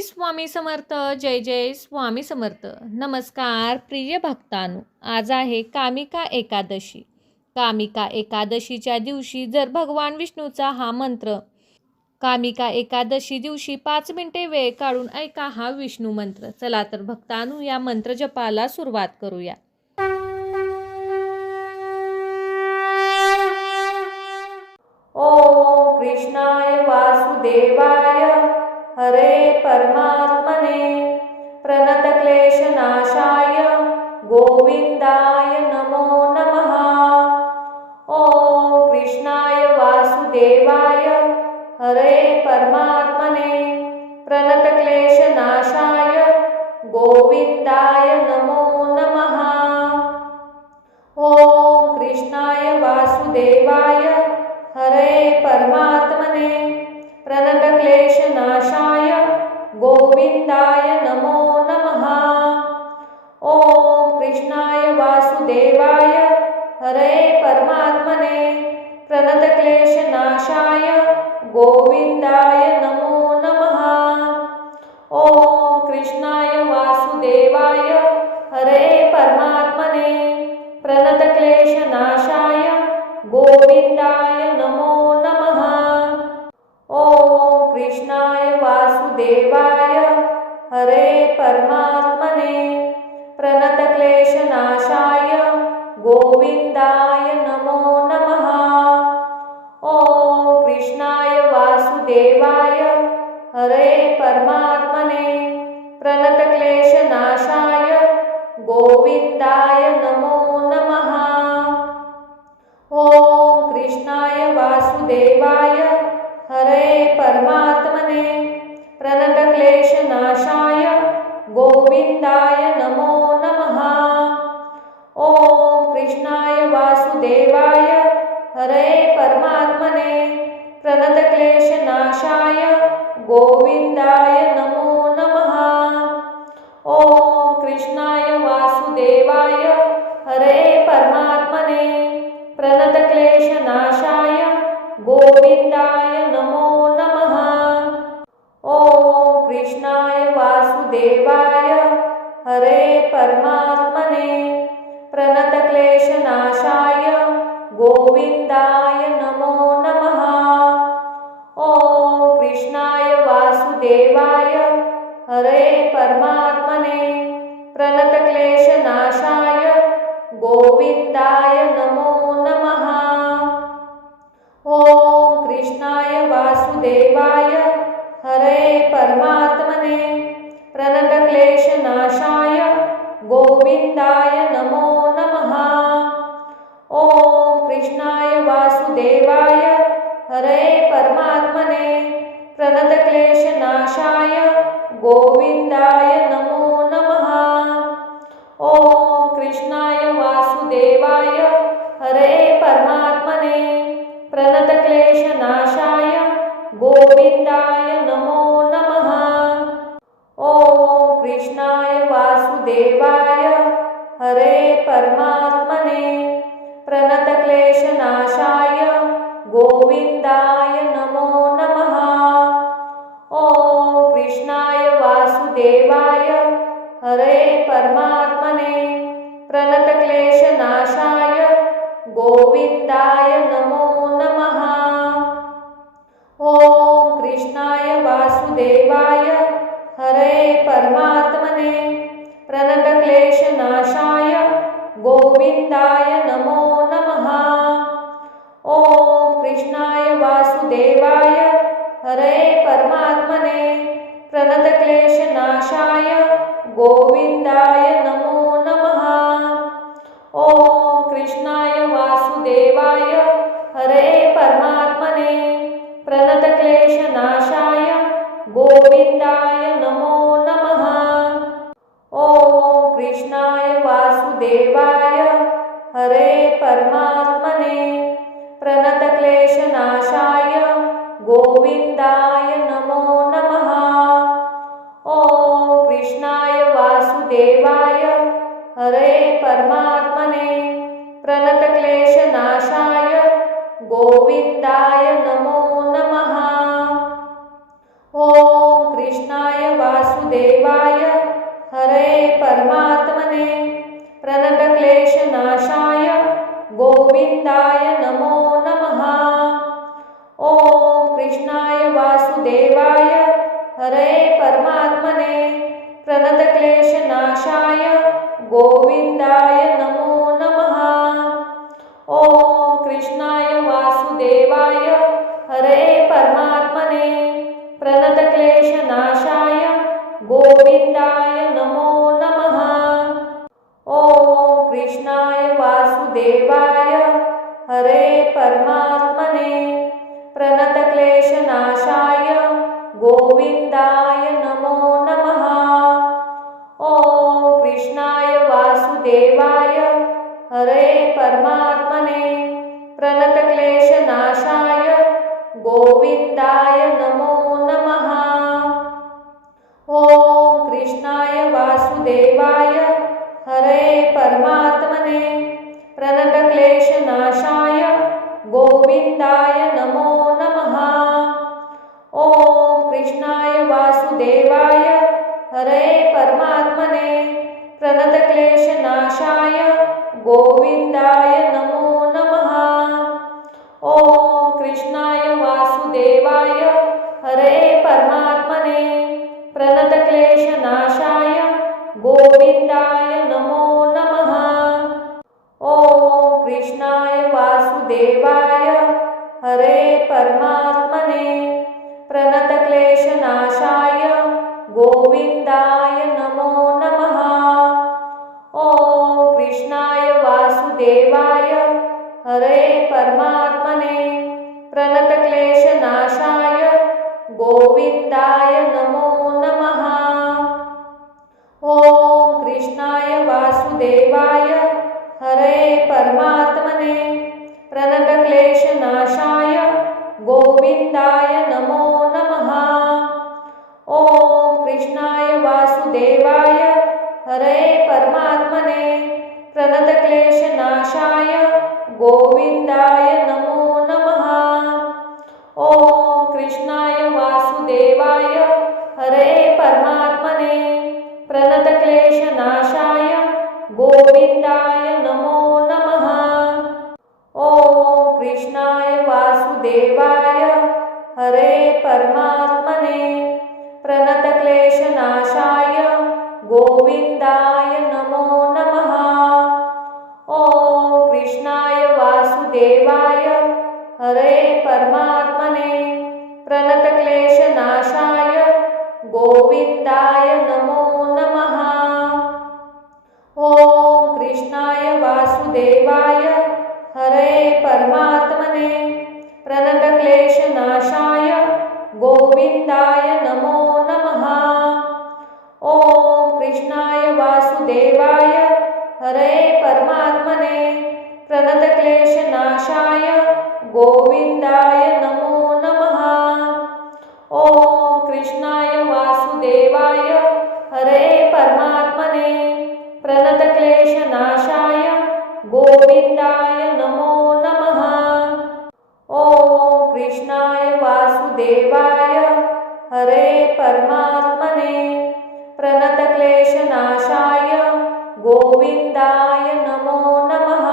श्री स्वामी समर्थ. जय जय स्वामी समर्थ. नमस्कार प्रिय भक्तांनो, आज आहे कामिका एकादशी. कामिका एकादशीच्या दिवशी जर भगवान विष्णूचा हा मंत्र कामिका एकादशी दिवशी 5 मिनिटे वेळ काढून ऐका हा विष्णू मंत्र. चला तर भक्तांनो, या मंत्र जपाला सुरुवात करूया. ओम कृष्णाय वासुदेवाय हरे परमात्मने प्रणतक्लेशनाशाय गोविंदाय नमो नमः. ओम कृष्णाय वासुदेवाय हरे परमात्मने प्रणतक्लेशनाशाय गोविंदाय नमो नमः. ओम कृष्णाय वासुदेवाय हरे परमात्मने प्रणतक्लेशनाशाय गोविंदाय नमो नमः. ओम कृष्णाय वासुदेवाय हरे परमात्मने प्रणतक्लेशनाशाय गोविंदाय नमो नमः. ओम कृष्णाय वासुदेवाय हरे परमात्मने प्रणतक्लेशनाशाय गोविंदाय नमो नमः. ओम कृष्णाय वासुदेवाय हरे परमात्मने प्रणतक्लेशनाशाय गोविंदाय नमो नमः. ओम कृष्णाय वासुदेवाय हरे परमात्मने प्रणतक्लेशनाशाय गोविंदाय नमो नमः. ओम कृष्णाय वासुदेवाय हरे परमात्मने प्रणतक्लेशनाशाय गोविंदाय नमो नमः. ओम कृष्णाय वासुदेवाय हरे परमात्मने प्रणतक्लेशनाशाय गोविंदाय नमो नमः. ओम कृष्णाय वासुदेवाय हरे परमात्मने प्रणतक्लेशनाशाय गोविंदाय नमो नमः. ओम कृष्णाय वासुदेवाय हरे परमात्मने प्रणतक्लेशनाशाय गोविंदाय नमो नमः. ओम कृष्णाय वासुदेवाय हरे परमात्मने प्रणतक्लेशनाशाय गोविंदाय नमो नमः. ओम कृष्णाय वासुदेवाय हरे परमात्मने प्रणतक्लेशनाशाय गोविंदाय नमो नमः. ओम कृष्णाय वासुदेवाय हरे परमात्मने प्रणतक्लेशनाशाय गोविंदाय नमो नमः. ओम कृष्णाय वासुदेवाय हरे परमात्मने प्रणतक्लेशनाशाय गोविंदाय नमो नमः. ओम कृष्णाय वासुदेवाय हरे परमात्मने प्रणतक्लेशनाशाय गोविंदाय नमो नमः. ओम कृष्णाय वासुदेवाय हरे परमात्मने प्रणतक्लेशनाशाय गोविंदाय नमो नमः. ओम कृष्णाय वासुदेवाय हरे परमात्मने प्रणतक्लेशनाशाय गोविंदाय नमो नमः. ओम कृष्णाय वासुदेवाय हरे परमात्मने प्रणतक्लेशनाशाय गोविंदाय नमो नमः. ओम कृष्णाय वासुदेवाय हरे परमात्मने प्रणतक्लेशनाशाय गोविंदाय नमो नमः. ओम कृष्णाय वासुदेवाय हरे परमात्मने प्रणतक्लेशनाशाय गोविंदाय नमो नमः. ओम कृष्णाय वासुदेवाय हरे परमात्मने प्रणतक्लेशनाशाय गोविंदाय नमो नमः. ओम कृष्णाय वासुदेवाय हरे परमात्मने प्रणतक्लेशनाशाय गोविंदाय नमो नमः। ओम कृष्णाय वासुदेवाय हरे परमात्मने प्रणतक्लेशनाशाय गोविंदाय नमो नमः। ओम कृष्णाय वासुदेवाय हरे परमात्मने प्रणतक्लेशनाशाय गोविंदाय नमो नमः। ओम कृष्णाय वासुदेवाय हरे परमात्मने प्रणतक्लेशनाशाय गोविंदाय नमो नमः। ओम कृष्णाय वासुदेवाय हरे परमात्मने प्रणतक्लेशनाशाय गोविंदाय नमो नमः। ओम कृष्णाय वासुदेवाय हरे परमात्मने प्रणतक्लेशनाशाय गोविंदाय नमो नमः। ओम कृष्णाय वासुदेवाय हरे परमात्मने प्रणतक्लेशनाशाय गोविंदाय नमो नमः। ओम कृष्णाय वासुदेवाय हरे परमात्मने प्रणतक्लेशनाशाय गोविंदाय नमो नमः। ओम कृष्णाय वासुदेवाय हरे परमात्मने प्रणतक्लेशनाशाय गोविंदाय नमो नमः। ओम कृष्णाय वासुदेवाय हरे परमात्मने प्रणतक्लेशनाशाय गोविंदाय नमो नमः। ओम कृष्णाय वासुदेवाय हरे परमात्मने प्रणतक्लेशनाशाय गोविंदाय नमो नमः। ओम कृष्णाय वासुदेवाय हरे परमात्मने प्रणतक्लेशनाशाय गोविंदाय नमो नमः। ओम कृष्णाय वासुदेवाय हरे परमात्मने प्रणतक्लेशनाशाय गोविंदाय नमो नमः। ओम कृष्णाय वासुदेवाय हरे परमात्मने प्रणतक्लेशनाशाय गोविंदाय नमो नमः। ओम कृष्णाय वासुदेवाय हरे परमात्मने प्रणतक्लेशनाशाय गोविंदाय नमो नमः। ओम कृष्णाय वासुदेवाय हरे परमात्मने प्रणतक्लेशनाशाय गोविंदाय नमो नमः। ओम कृष्णाय वासुदेवाय हरे परमात्मने प्रणतक्लेशनाशाय गोविंदाय नमो नमः। ओम कृष्णाय वासुदेवाय हरे परमात्मने प्रणतक्लेशनाशाय गोविंदाय नमो नमः। ओम कृष्णाय वासुदेवाय हरे परमात्मने प्रणतक्लेशनाशाय गोविंदाय नमो नमः।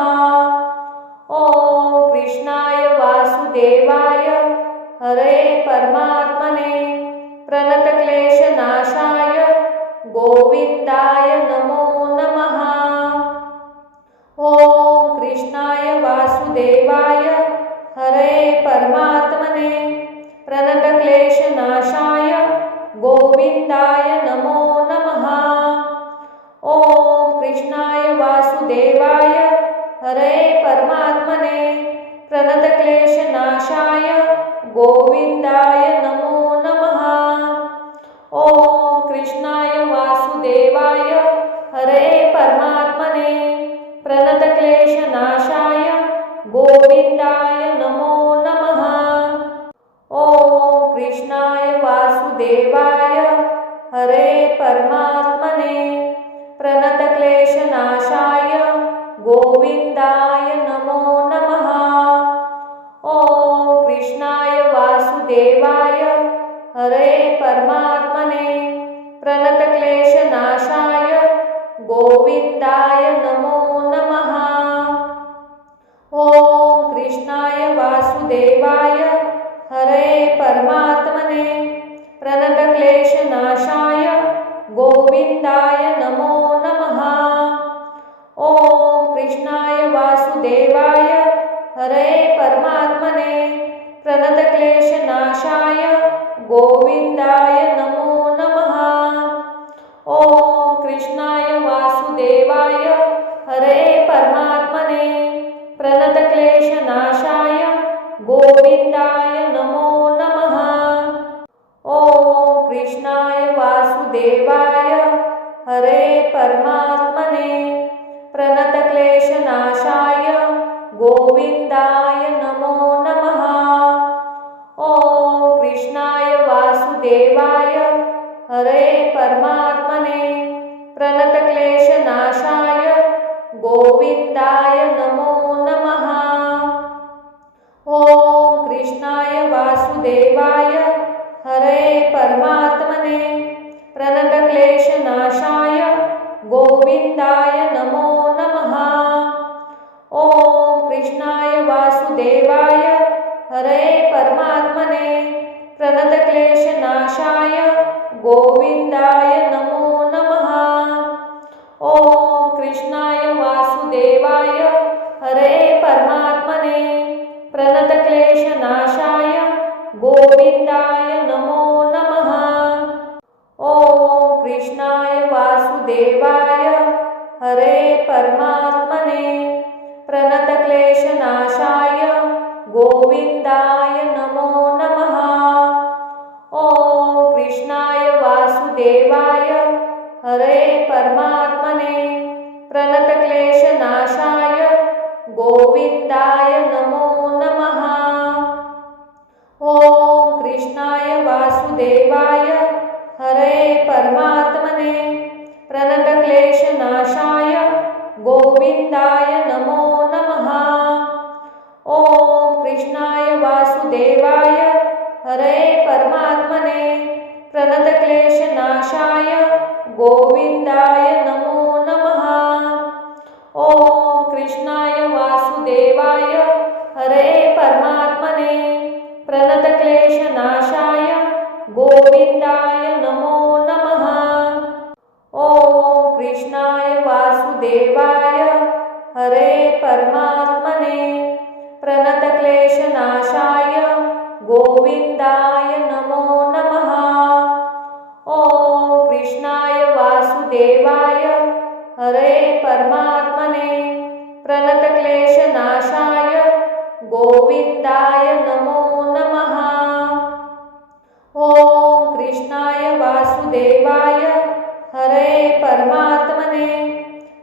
ओम कृष्णाय वासुदेवाय हरे परमात्मने प्रणतक्लेशनाशाय गोविंदाय नमो नमः। ओम कृष्णाय वासुदेवाय हरे परमात्मने प्रणतक्लेशनाशाय गोविंदाय नमो नमः। ओम कृष्णाय वासुदेवाय हरे परमात्मने प्रणतक्लेशनाशाय गोविंदाय नमो नमः। ओम कृष्णाय वासुदेवाय हरे परमात्मने प्रणतक्लेशनाशाय गोविंदाय नमो नमः। ओम कृष्णाय वासुदेवाय हरे परमात्मने प्रणतक्लेशनाशाय गोविंदाय नमो नमः। ओम कृष्णाय वासुदेवाय हरे परमात्मने प्रणतक्लेशनाशाय गोविंदाय नमो नमः। ओम कृष्णाय वासुदेवाय हरे परमात्मने प्रणतक्लेशनाशाय गोविंदाय नमो नमः। ओम कृष्णाय वासुदेवाय हरे परमात्मने प्रणतक्लेशनाशाय गोविंदाय नमो नमः। ओम कृष्णाय वासुदेवाय हरे परमात्मने प्रणतक्लेशनाशाय गोविंदाय नमो नमः। ओम कृष्णाय वासुदेवाय हरे परमात्मने प्रणतक्लेशनाशाय गोविंदाय नमो नमः। ओम कृष्णाय वासुदेवाय हरे परमात्मने प्रणतक्लेशनाशाय गोविंदाय नमो नमः। ओम कृष्णाय वासुदेवाय हरे परमात्मने प्रणतक्लेशनाशाय गोविंदाय नमो नमः। ओम कृष्णाय वासुदेवाय हरे परमात्मने प्रणतक्लेशनाशाय गोविंदाय नमो नमः। ओम कृष्णाय वासुदेवाय हरे परमात्मने प्रणतक्लेशनाशाय गोविंदाय नमो नमः। ओम कृष्णाय वासुदेवाय हरे परमात्मने प्रणतक्लेशनाशाय गोविंदाय नमो नमः। ओम कृष्णाय वासुदेवाय हरे परमात्मने प्रणतक्लेशनाशाय गोविंदाय नमो नमः। ओम कृष्णाय वासुदेवाय हरे परमात्मने प्रणतक्लेशनाशाय गोविंदाय नमो नमः। ओम कृष्णाय वासुदेवाय हरे परमात्मने प्रणतक्लेशनाशाय गोविंदाय नमो नमः। ओम कृष्णाय वासुदेवाय हरे परमात्मने प्रणतक्लेशनाशाय गोविंदाय नमो नमः। ओम कृष्णाय वासुदेवाय हरे परमात्मने प्रणतक्लेशनाशाय गोविंदाय नमो नमः। ओम कृष्णाय वासुदेवाय हरे परमात्मने प्रणतक्लेशनाशाय गोविंदाय नमो नमः। ओम कृष्णाय वासुदेवाय हरे परमात्मने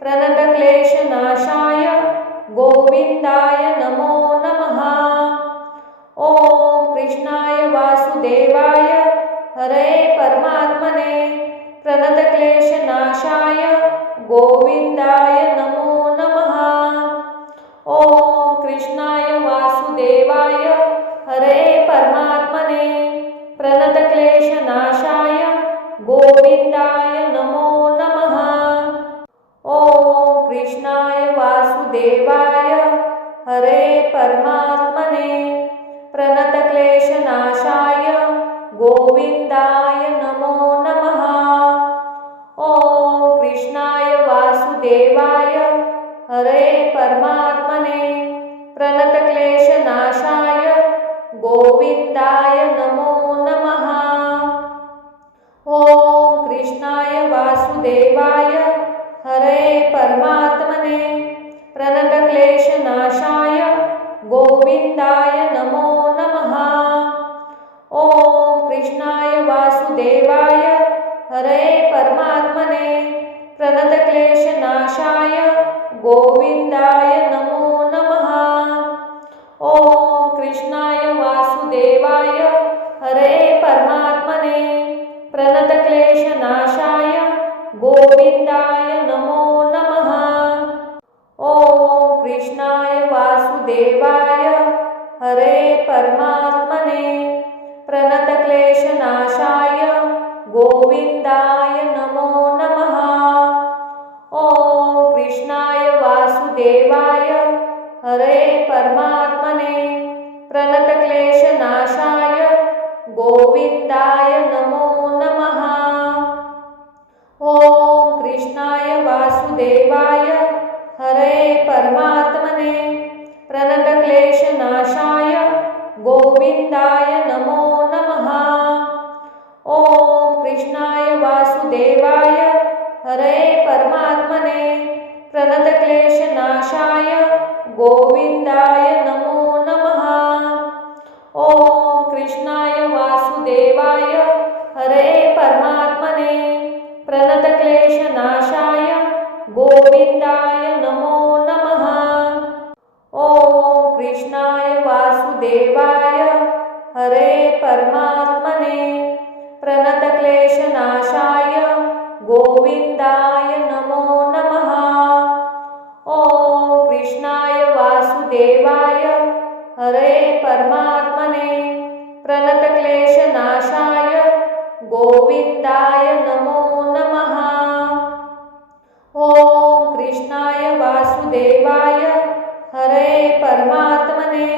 प्रणतक्लेशनाशाय गोविंदाय नमो नमः। ओम कृष्णाय वासुदेवाय हरे परमात्मने प्रणतक्लेशनाशाय गोविंदाय नमो नमः। ओम कृष्णाय वासुदेवाय हरे परमात्मने प्रणतक्लेशनाशाय गोविंदाय नमो नमः। ओम कृष्णाय वासुदेवाय हरे परमात्मने प्रणतक्लेशनाशाय गोविंदाय नमो नमः। ओम कृष्णाय वासुदेवाय हरे परमात्मने प्रणतक्लेशनाशाय गोविंदाय नमो नमः। ओम कृष्णाय वासुदेवाय हरे परमात्मने प्रणतक्लेशनाशाय गोविंदाय नमो नमः। ओम कृष्णाय वासुदेवाय हरे परमात्मने प्रणतक्लेशनाशाय गोविंदाय नमो नमः। ओम कृष्णाय वासुदेवाय हरे परमात्मने प्रणतक्लेशनाशाय गोविंदाय नमो नमः। ओम कृष्णाय वासुदेवाय हरे परमात्मने प्रणतक्लेशनाशाय प्रणतक्लेशनाशाय गोविन्दाय नमो नमः। ॐ कृष्णाय वासुदेवाय हरे परमात्मने प्रणतक्लेशनाशाय गोविन्दाय नमो नमः। ॐ कृष्णाय वासुदेवाय हरे परमात्मने प्रणतक्लेशनाशाय गोविन्दाय नमो नमः। ॐ कृष्णाय वासुदेवाय हरे परमात्मने प्रणतक्लेशनाशाय गोविन्दाय नमो नमः। ॐ कृष्णाय वासुदेवाय हरे परमात्मने प्रणतक्लेशनाशाय गोविन्दाय नमो नमः। ॐ कृष्णाय वासुदेवाय हरे परमात्मने प्रणतक्लेशनाशाय गोविन्दाय नमो नमः। ॐ कृष्णाय वासुदेवाय हरे परमात्मने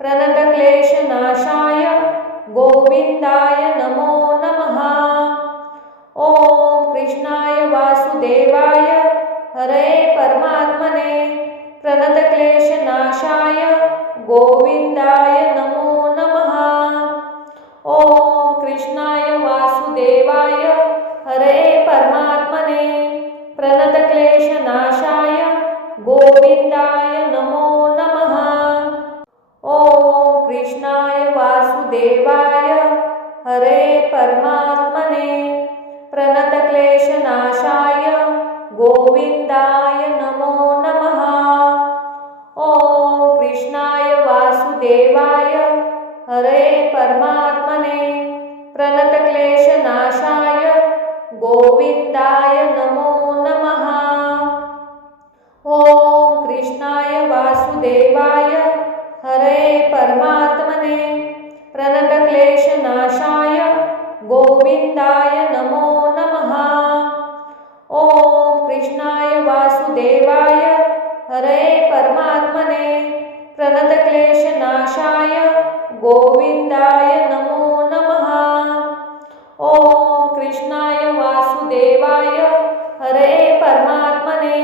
प्रणतक्लेशनाशाय गोविन्दाय नमो नमः। ॐ कृष्णाय वासुदेवाय हरे परमात्मने प्रणतक्लेशनाशाय गोविन्दाय नमो नमः। ॐ कृष्णाय वासुदेवाय हरे परमात्मने प्रणतक्लेशनाशाय गोविन्दाय नमो नमः। ॐ कृष्णाय वासुदेवाय हरे परमात्मने प्रणतक्लेशनाशाय गोविन्दाय नमो नमः। ॐ कृष्णाय वासुदेवाय हरे परमात्मने प्रणतक्लेशनाशाय गोविन्दाय नमो नमः। ॐ कृष्णाय वासुदेवाय हरे परमात्मने प्रणतक्लेशनाशाय गोविन्दाय नमो नमः। ॐ कृष्णाय वासुदेवाय हरे परमात्मने प्रणतक्लेशनाशाय गोविन्दाय नमो नमः। ॐ कृष्णाय वासुदेवाय हरे परमात्मने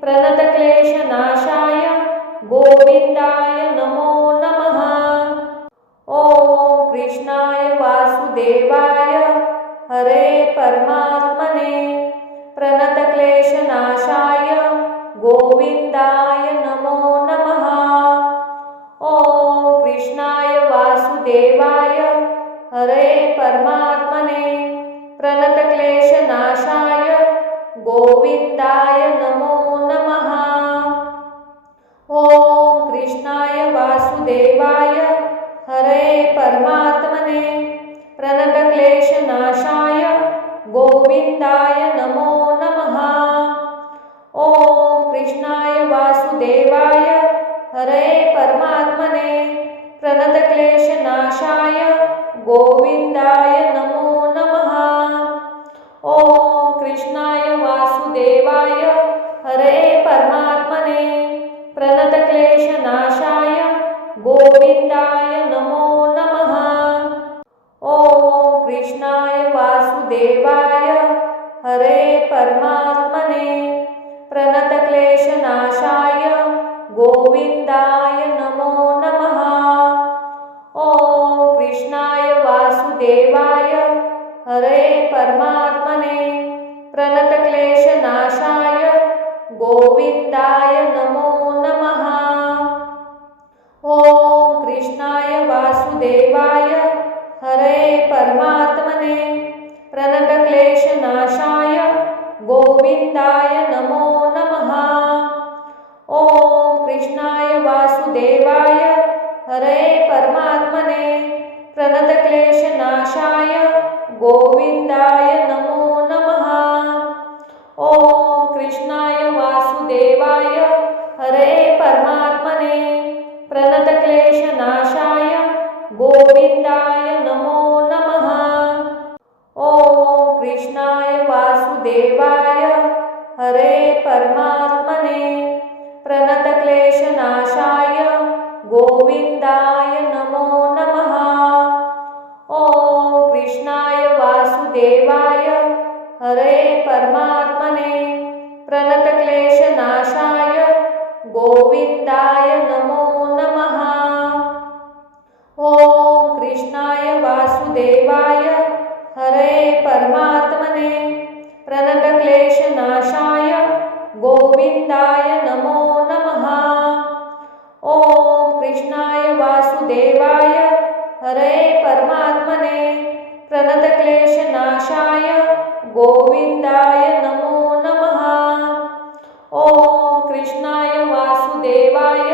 प्रणतक्लेशनाशाय गोविन्दाय नमो नमः। ॐ कृष्णाय वासुदेवाय हरे परमात्मने प्रणतक्लेशनाशाय गोविन्दाय नमो नमः। ॐ कृष्णाय वासुदेवाय हरे परमात्मने प्रणतक्लेशनाशाय गोविन्दाय नमो नमः। ॐ कृष्णाय वासुदेवाय हरे परमात्मने प्रणतक्लेशनाशाय गोविन्दाय नमो नमः। ॐ कृष्णाय वासुदेवाय हरे परमात्मने प्रणतक्लेशनाशाय गोविन्दाय नमो नमः। ॐ कृष्णाय वासुदेवाय हरे परमात्मने प्रणतक्लेशनाशाय गोविन्दाय नमो नमः। ॐ कृष्णाय वासुदेवाय हरे परमात्मने प्रणतक्लेशनाशाय गोविन्दाय नमो नमः। ॐ कृष्णाय वासुदेवाय हरे परमात्मने प्रणतक्लेशनाशाय गोविन्दाय नमो नमः। ॐ कृष्णाय वासुदेवाय हरे परमात्मने प्रणतक्लेशनाशाय गोविन्दाय नमो नमः। ॐ कृष्णाय वासुदेवाय हरे परमात्मने प्रणतक्लेशनाशाय गोविन्दाय नमो नमः। ॐ कृष्णाय वासुदेवाय हरे परमात्मने प्रणतक्लेशनाशाय गोविन्दाय नमो नमः। ॐ कृष्णाय वासुदेवाय हरे परमात्मने प्रणतक्लेशनाशाय गोविन्दाय वासुदेवाय हरे परमात्मने प्रणतक्लेशनाशाय गोविंदाय नमो नमः। ओम कृष्णाय वासुदेवाय हरे परमात्मने प्रणतक्लेशनाशाय गोविंदाय नमो नमः। ओम कृष्णाय वासुदेवाय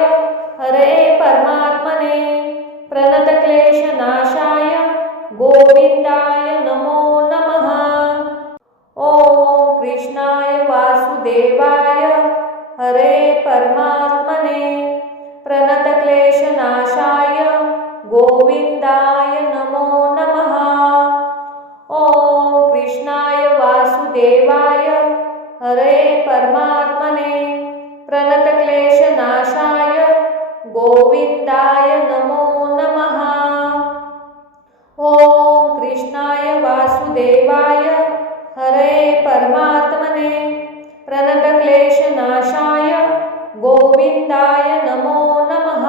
हरे परमात्मने प्रणतक्लेशनाशाय गोविंदाय नमो नमः। ओम कृष्णाय वासुदेवाय हरे परमात्मने प्रणतक्लेशनाशाय गोविंदाय नमो नमः। ओम कृष्णाय वासुदेवाय हरे परमात्मने प्रणतक्लेशनाशाय गोविंदाय नमो नमः। ओम कृष्णाय वासुदेवाय हरे परमात्मने प्रणतक्लेशनाशाय गोविंदाय नमो नमः।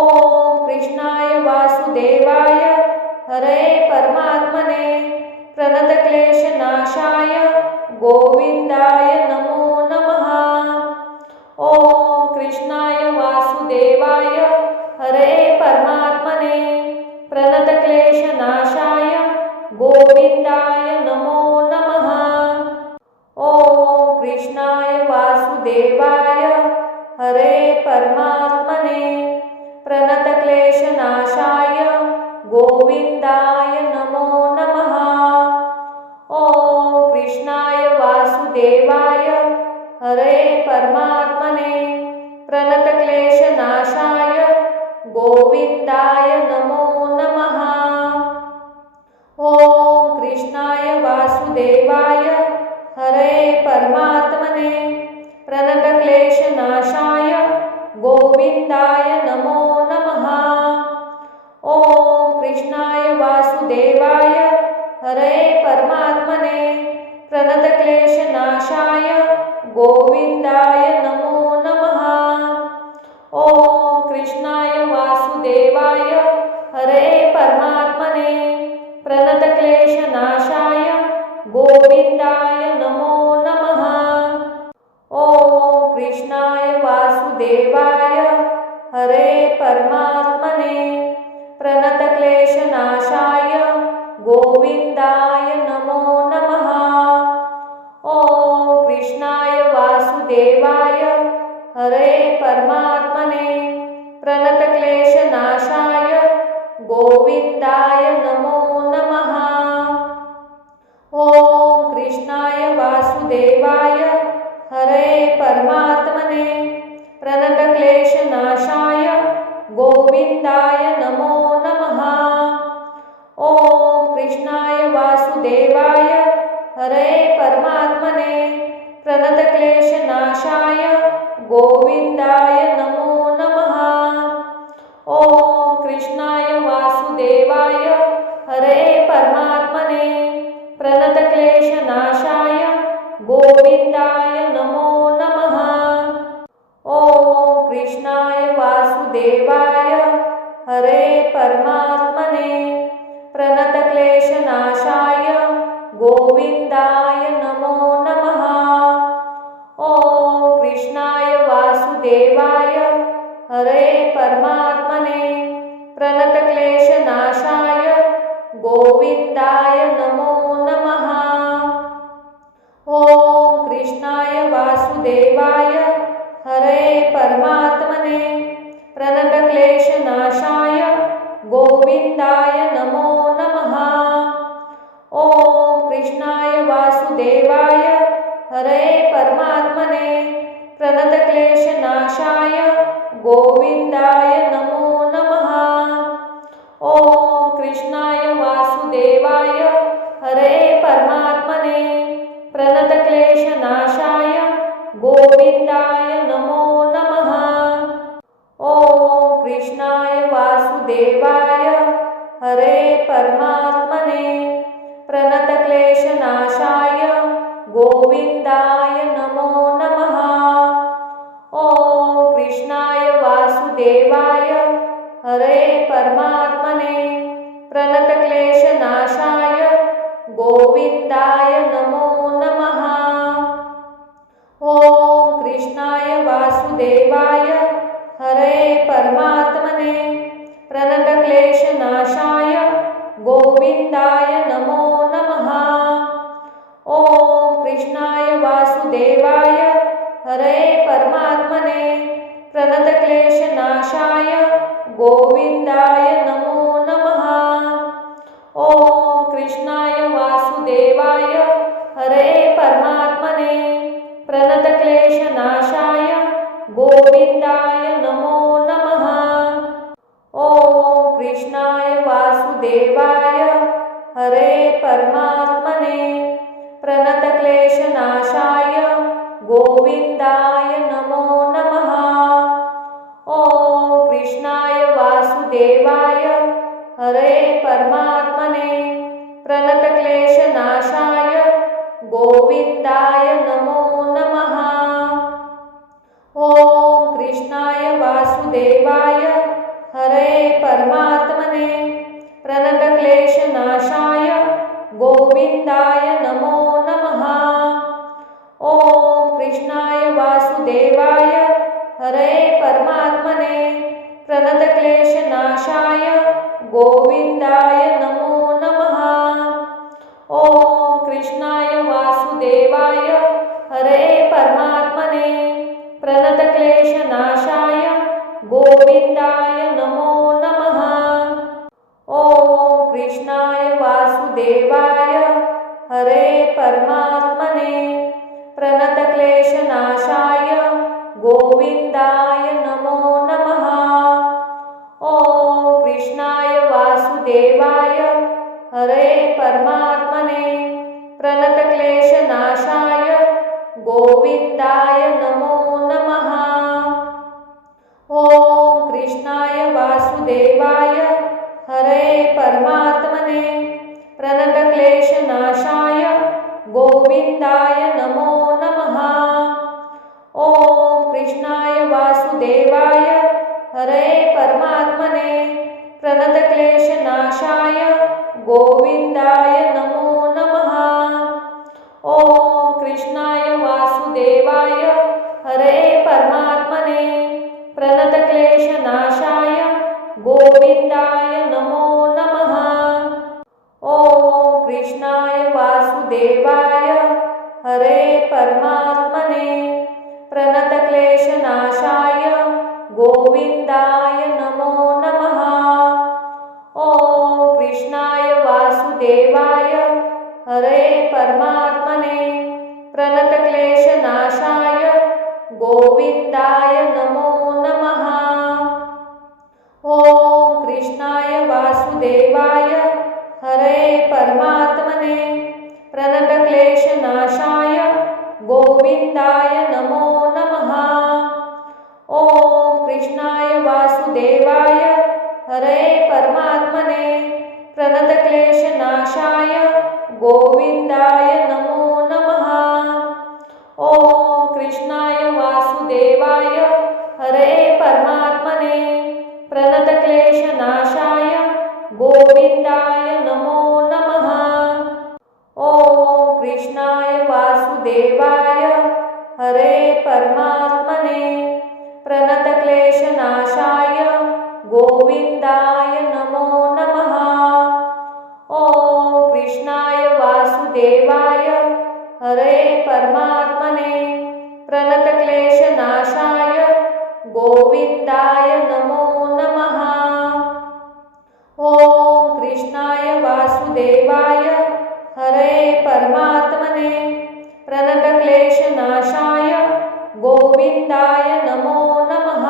ओम कृष्णाय वासुदेवाय हरे परमात्मने प्रणतक्लेशनाशाय गोविंदाय नमो नमः। ओम कृष्णाय वासुदेवाय हरे परमात्मने प्रणतक्लेशनाशाय गोविंदाय नमो नमः। ओम कृष्णाय वासुदेवाय हरे परमात्मने प्रणतक्लेशनाशाय गोविंदाय नमो नमः। ओम कृष्णाय वासुदेवाय हरे परमात्मने प्रणतक्लेशनाशाय गोविंदाय नमो नमः। ओम कृष्णाय वासुदेवाय हरे परमात्मने प्रणतक्लेशनाशाय गोविंदाय नमो नमः। ओम कृष्णाय वासुदेवाय हरे परमात्मने प्रणतक्लेशनाशाय गोविंदाय नमो नमः। ओम कृष्णाय वासुदेवाय हरे परमात्मने प्रणतक्लेशनाशाय गोविंदाय नमो नमः। ओम कृष्णाय वासुदेवाय हरे परमात्मने प्रणतक्लेशनाशाय गोविंदाय नमो नमः। ओम कृष्णाय वासुदेवाय हरे परमात्मने प्रणतक्लेशनाशाय गोविंदाय नमो नमः। ओम कृष्णाय वासुदेवाय हरे परमात्मने प्रणतक्लेशनाशाय गोविंदाय नमो नमः। ओम कृष्णाय वासुदेवाय हरे परमात्मने प्रणतक्लेशनाशाय गोविंदाय नमो नमः। ओम कृष्णाय वासुदेवाय हरे परमात्मने प्रणतक्लेशनाशाय गोविंदाय नमो नमः। ओम कृष्णाय वासुदेवाय हरे परमात्मने प्रणतक्लेशनाशाय गोविंदाय नमो नमः। ओम कृष्णाय वासुदेवाय हरे परमात्मने प्रणतक्लेशनाशाय गोविंदाय नमो नमः। ओम कृष्णाय वासुदेवाय हरे परमात्मने प्रणतक्लेशनाशाय गोविंदाय नमो नमः। ओम कृष्णाय वासुदेवाय हरे परमात्मने प्रणतक्लेशनाशाय गोविंदाय नमो नमः। ओम कृष्णाय वासुदेवाय हरे परमात्मने प्रणतक्लेशनाशाय गोविंदाय नमो नमः। ओम कृष्णाय वासुदेवाय हरे परमात्मने प्रणतक्लेशनाशाय गोविंदाय नमो नमः। ओम कृष्णाय वासुदेवाय हरे परमात्मने प्रणतक्लेशनाशाय गोविन्दाय नमो नमः। ॐ कृष्णाय वासुदेवाय हरे परमात्मने प्रणतक्लेशनाशाय गोविन्दाय नमो नमः। ॐ कृष्णाय वासुदेवाय हरे परमात्मने प्रणतक्लेशनाशाय गोविन्दाय नमो नमः। ॐ कृष्णाय वासुदेवाय हरे परमात्मने प्रणतक्लेशनाशाय गोविन्दाय नमो नमः। ॐ कृष्णाय वासुदेवाय हरे परमात्मने प्रणतक्लेशनाशाय गोविन्दाय नमो नमः। ॐ कृष्णाय वासुदेवाय हरे परमात्मने प्रणतक्लेशनाशाय गोविन्दाय नमो नमः। ॐ कृष्णाय वासुदेवाय हरे परमात्मने प्रणतक्लेशनाशाय गोविन्दाय नमो नमः। ॐ कृष्णाय वासुदेवाय हरे परमात्मने प्रणतक्लेशनाशाय गोविन्दाय नमो नमः। ॐ कृष्णाय वासुदेवाय हरे परमात्मने प्रणतक्लेशनाशाय गोविन्दाय नमो नमः। ॐ कृष्णाय वासुदेवाय हरे परमात्मने प्रणतक्लेशनाशाय गोविन्दाय नमो नमः। ॐ कृष्णाय वासुदेवाय हरे परमात्मने प्रणतक्लेशनाशाय गोविन्दाय नमो नमः। ॐ कृष्णाय वासुदेवाय हरे परमात्मने प्रणतक्लेशनाशाय गोविन्दाय नमो नमः। ॐ कृष्णाय वासुदेवाय हरे परमात्मने प्रणतक्लेशनाशाय गोविन्दाय नमो नमः। ॐ कृष्णाय वासुदेवाय हरे परमात्मने प्रणतक्लेशनाशाय गोविन्दाय नमो नमः। ॐ कृष्णाय वासुदेवाय हरे परमात्मने प्रणतक्लेशनाशाय गोविन्दाय नमो नमः। ॐ कृष्णाय वासुदेवाय हरे परमात्मने प्रणतक्लेशनाशाय गोविन्दाय नमो नमः। ॐ कृष्णाय वासुदेवाय हरे परमात्मने प्रणतक्लेशनाशाय गोविन्दाय नमो नमः। ॐ कृष्णाय वासुदेवाय हरे परमात्मने प्रणतक्लेशनाशाय गोविन्दाय नमो नमः। ॐ कृष्णाय वासुदेवाय हरे परमात्मने प्रणतक्लेशनाशाय गोविन्दाय नमो नमः। ॐ कृष्णाय वासुदेवाय हरे परमात्मने प्रणतक्लेशनाशाय गोविन्दाय नमो नमः। ॐ कृष्णाय वासुदेवाय हरे परमात्मने प्रणतक्लेशनाशाय गोविन्दाय नमो नमः। ॐ कृष्णाय वासुदेवाय हरे परमात्मने प्रणतक्लेशनाशाय गोविन्दाय नमो नमः।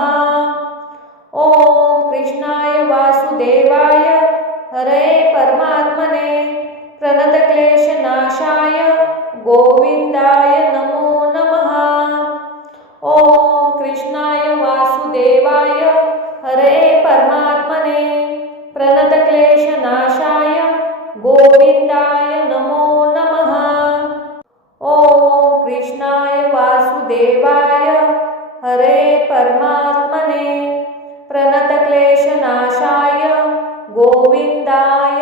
ॐ कृष्णाय वासुदेवाय हरे परमात्मने प्रणतक्लेशनाशाय गोविन्दाय नमो नमः। ॐ कृष्णाय वासुदेवाय हरे परमात्मने प्रणतक्लेशनाशाय गोविन्दाय नमो नमः। ॐ कृष्णाय वासुदेवाय हरे परमात्मने प्रणतक्लेशनाशाय गोविन्दाय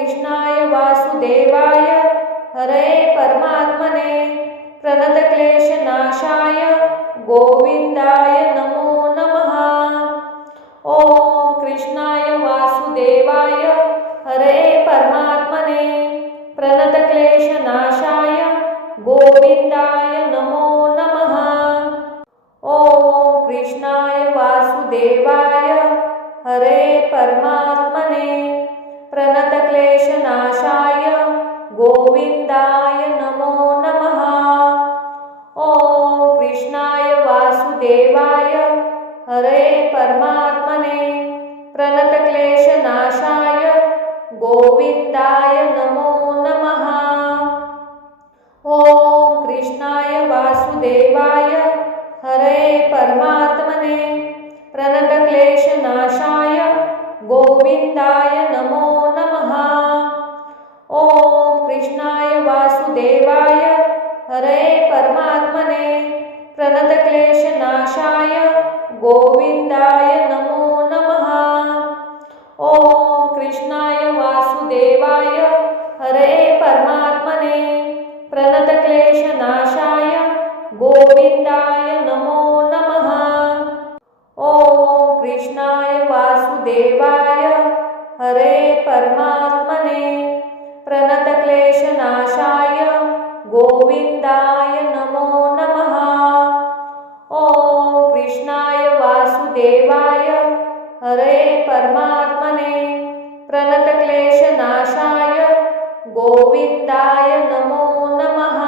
कृष्णाय वासुदेवाय हरे परमात्मने प्रणतक्लेशनाशाय गोविंदाय नमो नमः। ओम कृष्णाय वासुदेवाय हरे परमात्मने प्रणतक्लेशनाशाय गोविंदाय नमो नमः। ओम कृष्णाय वासुदेवाय हरे परमात्मने प्रणतक्लेशनाशाय गोविंदाय नमो नमः। ओम कृष्णाय वासुदेवाय हरे परमात्मने प्रणतक्लेशनाशाय गोविंदाय नमो नमः। ओम कृष्णाय वासुदेवाय हरे परमात्मने प्रणतक्लेशनाशाय गोविंदाय नमो नमः। ओम कृष्णाय वासुदेवाय हरे परमात्मने प्रणतक्लेशनाशाय गोविंदाय नमो नमः। ओम कृष्णाय वासुदेवाय हरे परमात्मने प्रणतक्लेशनाशाय गोविंदाय नमो नमः। ओम कृष्णाय वासुदेवाय हरे परमात्मने प्रणतक्लेशनाशाय गोविंदाय नमो नमः। ओम कृष्णाय वासुदेवाय हरे परमात्मने प्रणतक्लेशनाशाय गोविंदाय नमो नमः।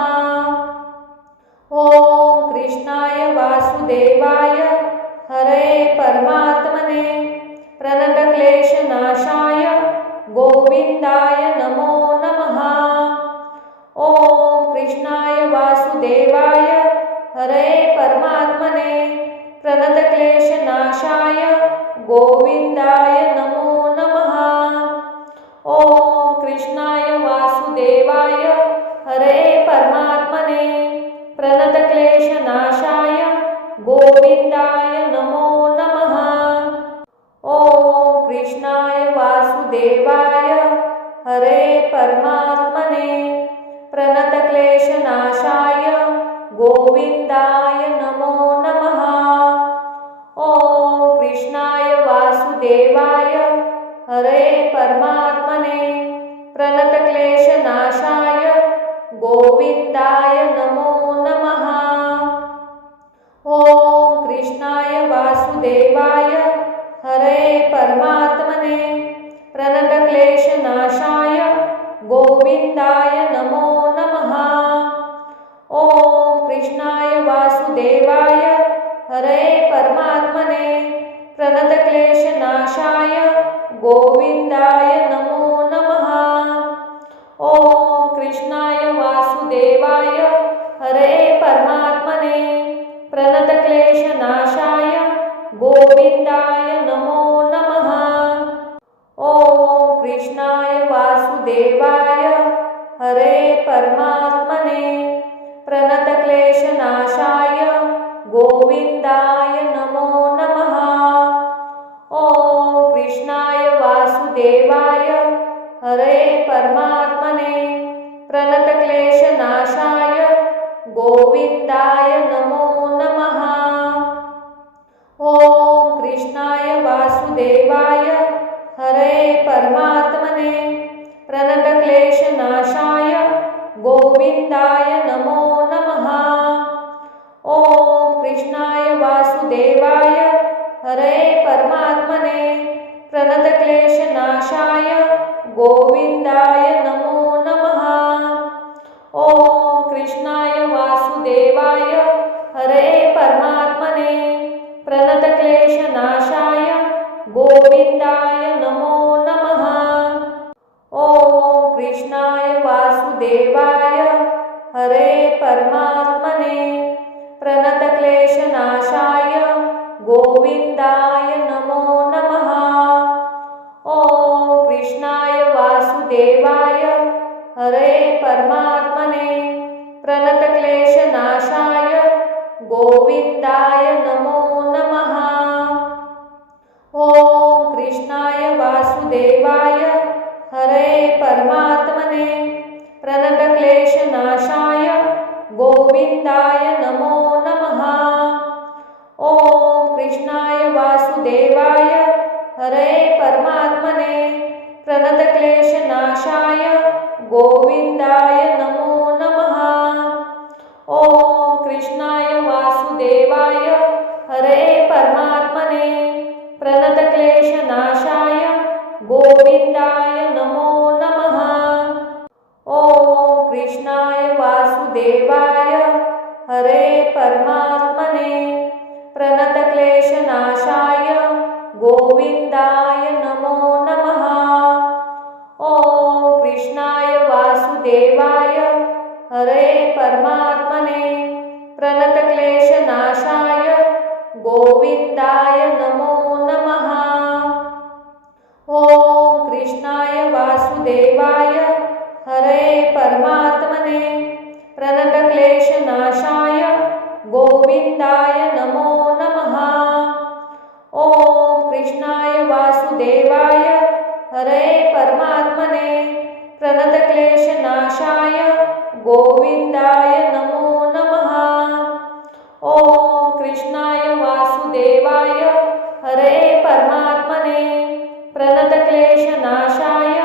ओम कृष्णाय वासुदेवाय हरे परमात्मने प्रणतक्लेशनाशाय गोविंदाय नमो नमः। ओम कृष्णाय वासुदेवाय हरे परमात्मने प्रणतक्लेशनाशाय गोविंदाय नमो नमः। ओम कृष्णाय वासुदेवाय हरे परमात्मने प्रणतक्लेशनाशाय गोविंदाय नमो नमः। ओम कृष्णाय वासुदेवाय हरे परमात्मने प्रणतक्लेशनाशाय गोविंदाय नमो नमः। ओम कृष्णाय वासुदेवाय हरे परमात्मने प्रणतक्लेशनाशाय गोविंदाय नमो नमः। ओम कृष्णाय वासुदेवाय हरे परमात्मने प्रणतक्लेशनाशाय गोविंदाय नमो नमः। ओम कृष्णाय वासुदेवाय हरे परमात्मने प्रणतक्लेशनाशाय गोविंदाय नमो नमः। ओम कृष्णाय वासुदेवाय हरे परमात्मने प्रणतक्लेशनाशाय गोविंदाय नमो नमः। ओम कृष्णाय वासुदेवाय हरे परमात्मने प्रणतक्लेशनाशाय गोविंदाय नमो नमः। ओम कृष्णाय वासुदेवाय हरे परमात्मने प्रणतक्लेशनाशाय गोविंदाय नमो नमः। ओम कृष्णाय वासुदेवाय हरे परमात्मने प्रणतक्लेशनाशाय गोविंदाय नमो नमः। ओम कृष्णाय वासुदेवाय हरे परमात्मने प्रणतक्लेशनाशाय गोविंदाय नमो नमः। ओम कृष्णाय वासुदेवाय हरे परमात्मने प्रणतक्लेशनाशाय गोविंदाय नमो नमः। ओम कृष्णाय वासुदेवाय हरे परमात्मने प्रणतक्लेशनाशाय गोविंदाय नमो नमः। ओम कृष्णाय वासुदेवाय हरे परमात्मने प्रणतक्लेशनाशाय गोविंदाय नमो नमः। ओम कृष्णाय वासुदेवाय हरे हरे परमात्मने प्रणतक्लेशनाशाय गोविंदाय नमो नमः। ओम कृष्णाय वासुदेवाय हरे परमात्मने प्रणतक्लेशनाशाय गोविंदाय नमो नमः। ओम कृष्णाय वासुदेवाय हरे परमात्मने प्रणतक्लेशनाशाय गोविंदाय नमो नमः। ओम कृष्णाय वासुदेवाय हरे परमात्मने प्रणतक्लेशनाशाय गोविंदाय नमो नमः। ओम कृष्णाय वासुदेवाय हरे परमात्मने प्रणतक्लेशनाशाय गोविंदाय नमो नमः। ओम कृष्णाय वासुदेवाय हरे परमात्मने प्रणतक्लेशनाशाय गोविंदाय नमो नमः। ओम कृष्णाय वासुदेवाय हरे परमात्मने प्रणतक्लेशनाशाय गोविंदाय नमो नमः। ओम कृष्णाय वासुदेवाय हरे परमात्मने प्रणतक्लेशनाशाय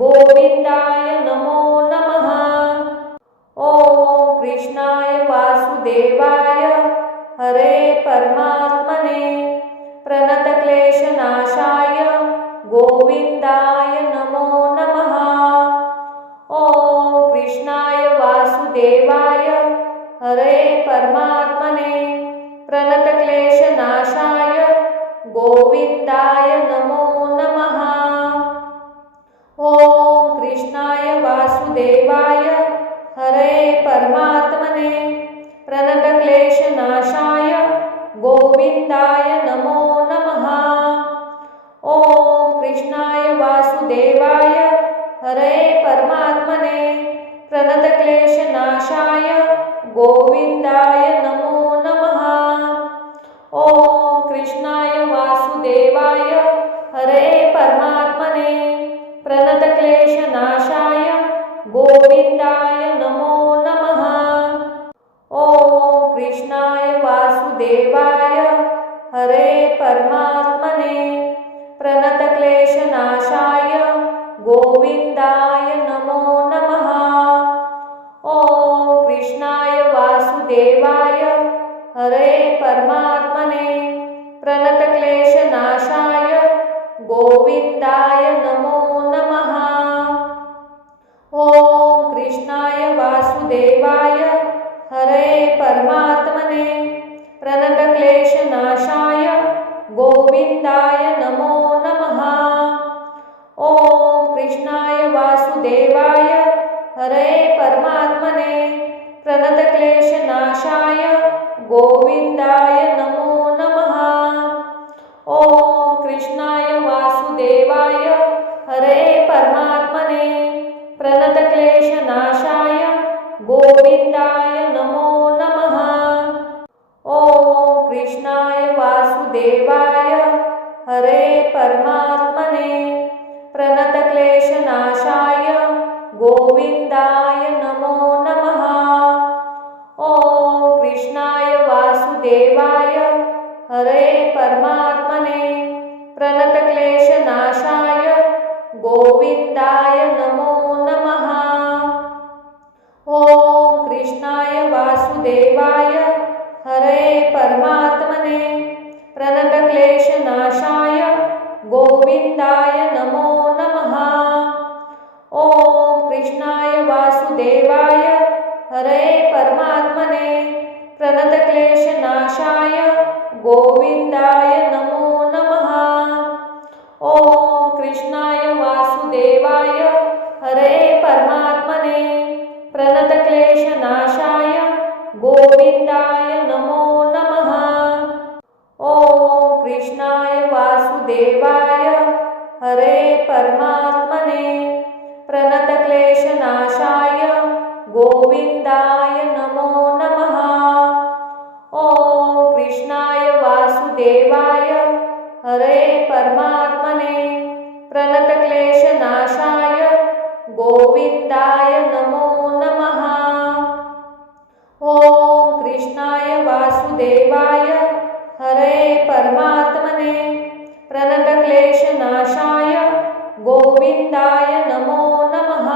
गोविंदाय नमो नमः। ओम कृष्णाय वासुदेवाय हरे परमात्मने प्रणतक्लेशनाशाय गोविंदाय नमो नमः। ओम कृष्णाय वासुदेवाय हरे परमात्मने प्रणतक्लेशनाशाय गोविंदाय नमो नमः। ओम कृष्णाय वासुदेवाय हरे परमात्मने प्रणतक्लेशनाशाय गोविंदाय नमो नमः। ओम कृष्णाय वासुदेवाय हरे परमात्मने प्रणतक्लेशनाशाय गोविंदाय नमो नमः। ओम कृष्णाय वासुदेवाय हरे परमात्मने प्रणतक्लेशनाशाय गोविंदाय नमो नमः। ओम कृष्णाय वासुदेवाय हरे परमात्मने प्रणतक्लेशनाशाय गोविंदाय नमो नमः। ओम कृष्णाय वासुदेवाय हरे परमात्मने प्रणतक्लेशनाशाय गोविंदाय नमो नमः। ओम कृष्णाय वासुदेवाय हरे परमात्मने प्रणतक्लेशनाशाय गोविंदाय नमो नमः। ओम कृष्णाय वासुदेवाय हरे परमात्मने प्रणतक्लेशनाशाय गोविंदाय नमो नमः। ओम कृष्णाय वासुदेवाय हरे परमात्मने प्रणतक्लेशनाशाय गोविंदाय नमो नमः। ओम कृष्णाय वासुदेवाय हरे परमात्मने प्रणतक्लेशनाशाय गोविंदाय नमो नमः। ओम कृष्णाय वासुदेवाय हरे परमात्मने प्रणतक्लेशनाशाय गोविंदाय नमो नमः। ओम कृष्णाय वासुदेवाय हरे परमात्मने प्रणतक्लेशनाशाय गोविंदाय नमो नमः। ओम कृष्णाय वासुदेवाय हरे परमात्मने प्रणतक्लेशनाशाय गोविंदाय नमो नमः। ओम कृष्णाय वासुदेवाय हरे परमात्मने प्रणतक्लेशनाशाय गोविंदाय नमो नमः। ओम कृष्णाय वासुदेवाय हरे परमात्मने प्रणतक्लेशनाशाय गोविंदाय नमो नमः। ओम कृष्णाय वासुदेवाय हरे परमात्मने प्रणतक्लेशनाशाय गोविंदाय नमो नमः। ओम कृष्णाय वासुदेवाय हरे परमात्मने प्रणतक्लेशनाशाय गोविंदाय नमो नमः।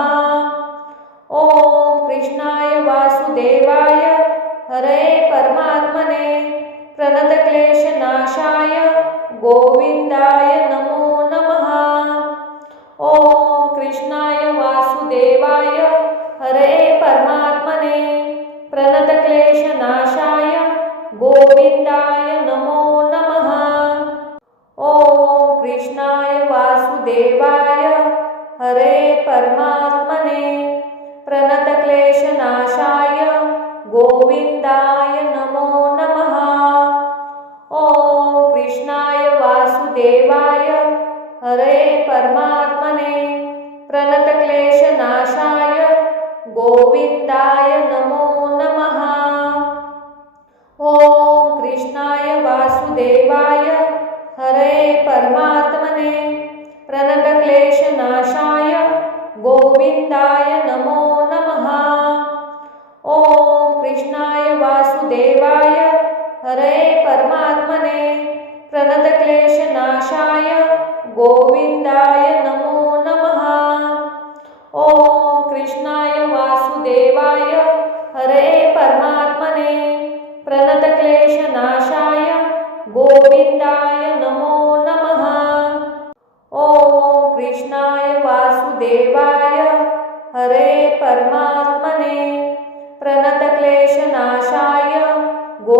ओम कृष्णाय वासुदेवाय हरे परमात्मने प्रणतक्लेशनाशाय गोविंदाय नमो नमः। ओम कृष्णाय वासुदेवाय हरे परमात्मने प्रणतक्लेशनाशाय गोविंदाय नमो नमः। ओम कृष्णाय वासुदेवाय हरे परमात्मने प्रणतक्लेशनाशाय गोविंदाय नमो नमः। ओम कृष्णाय वासुदेवाय हरे परमात्मने प्रणतक्लेशनाशाय गोविंदाय नमो नमः। ओम कृष्णाय वासुदेवाय हरे परमात्मने प्रणतक्लेशनाशाय गोविंदाय नमो नमः। ओम कृष्णाय वासुदेवाय हरे परमात्मने प्रणतक्लेशनाशाय गोविंदाय नमो नमः। ओम कृष्णाय वासुदेवाय हरे परमात्मने प्रणतक्लेशनाशाय गोविंदाय नमो नमः। ओम कृष्णाय वासुदेवाय हरे परमात्मने प्रणतक्लेशनाशाय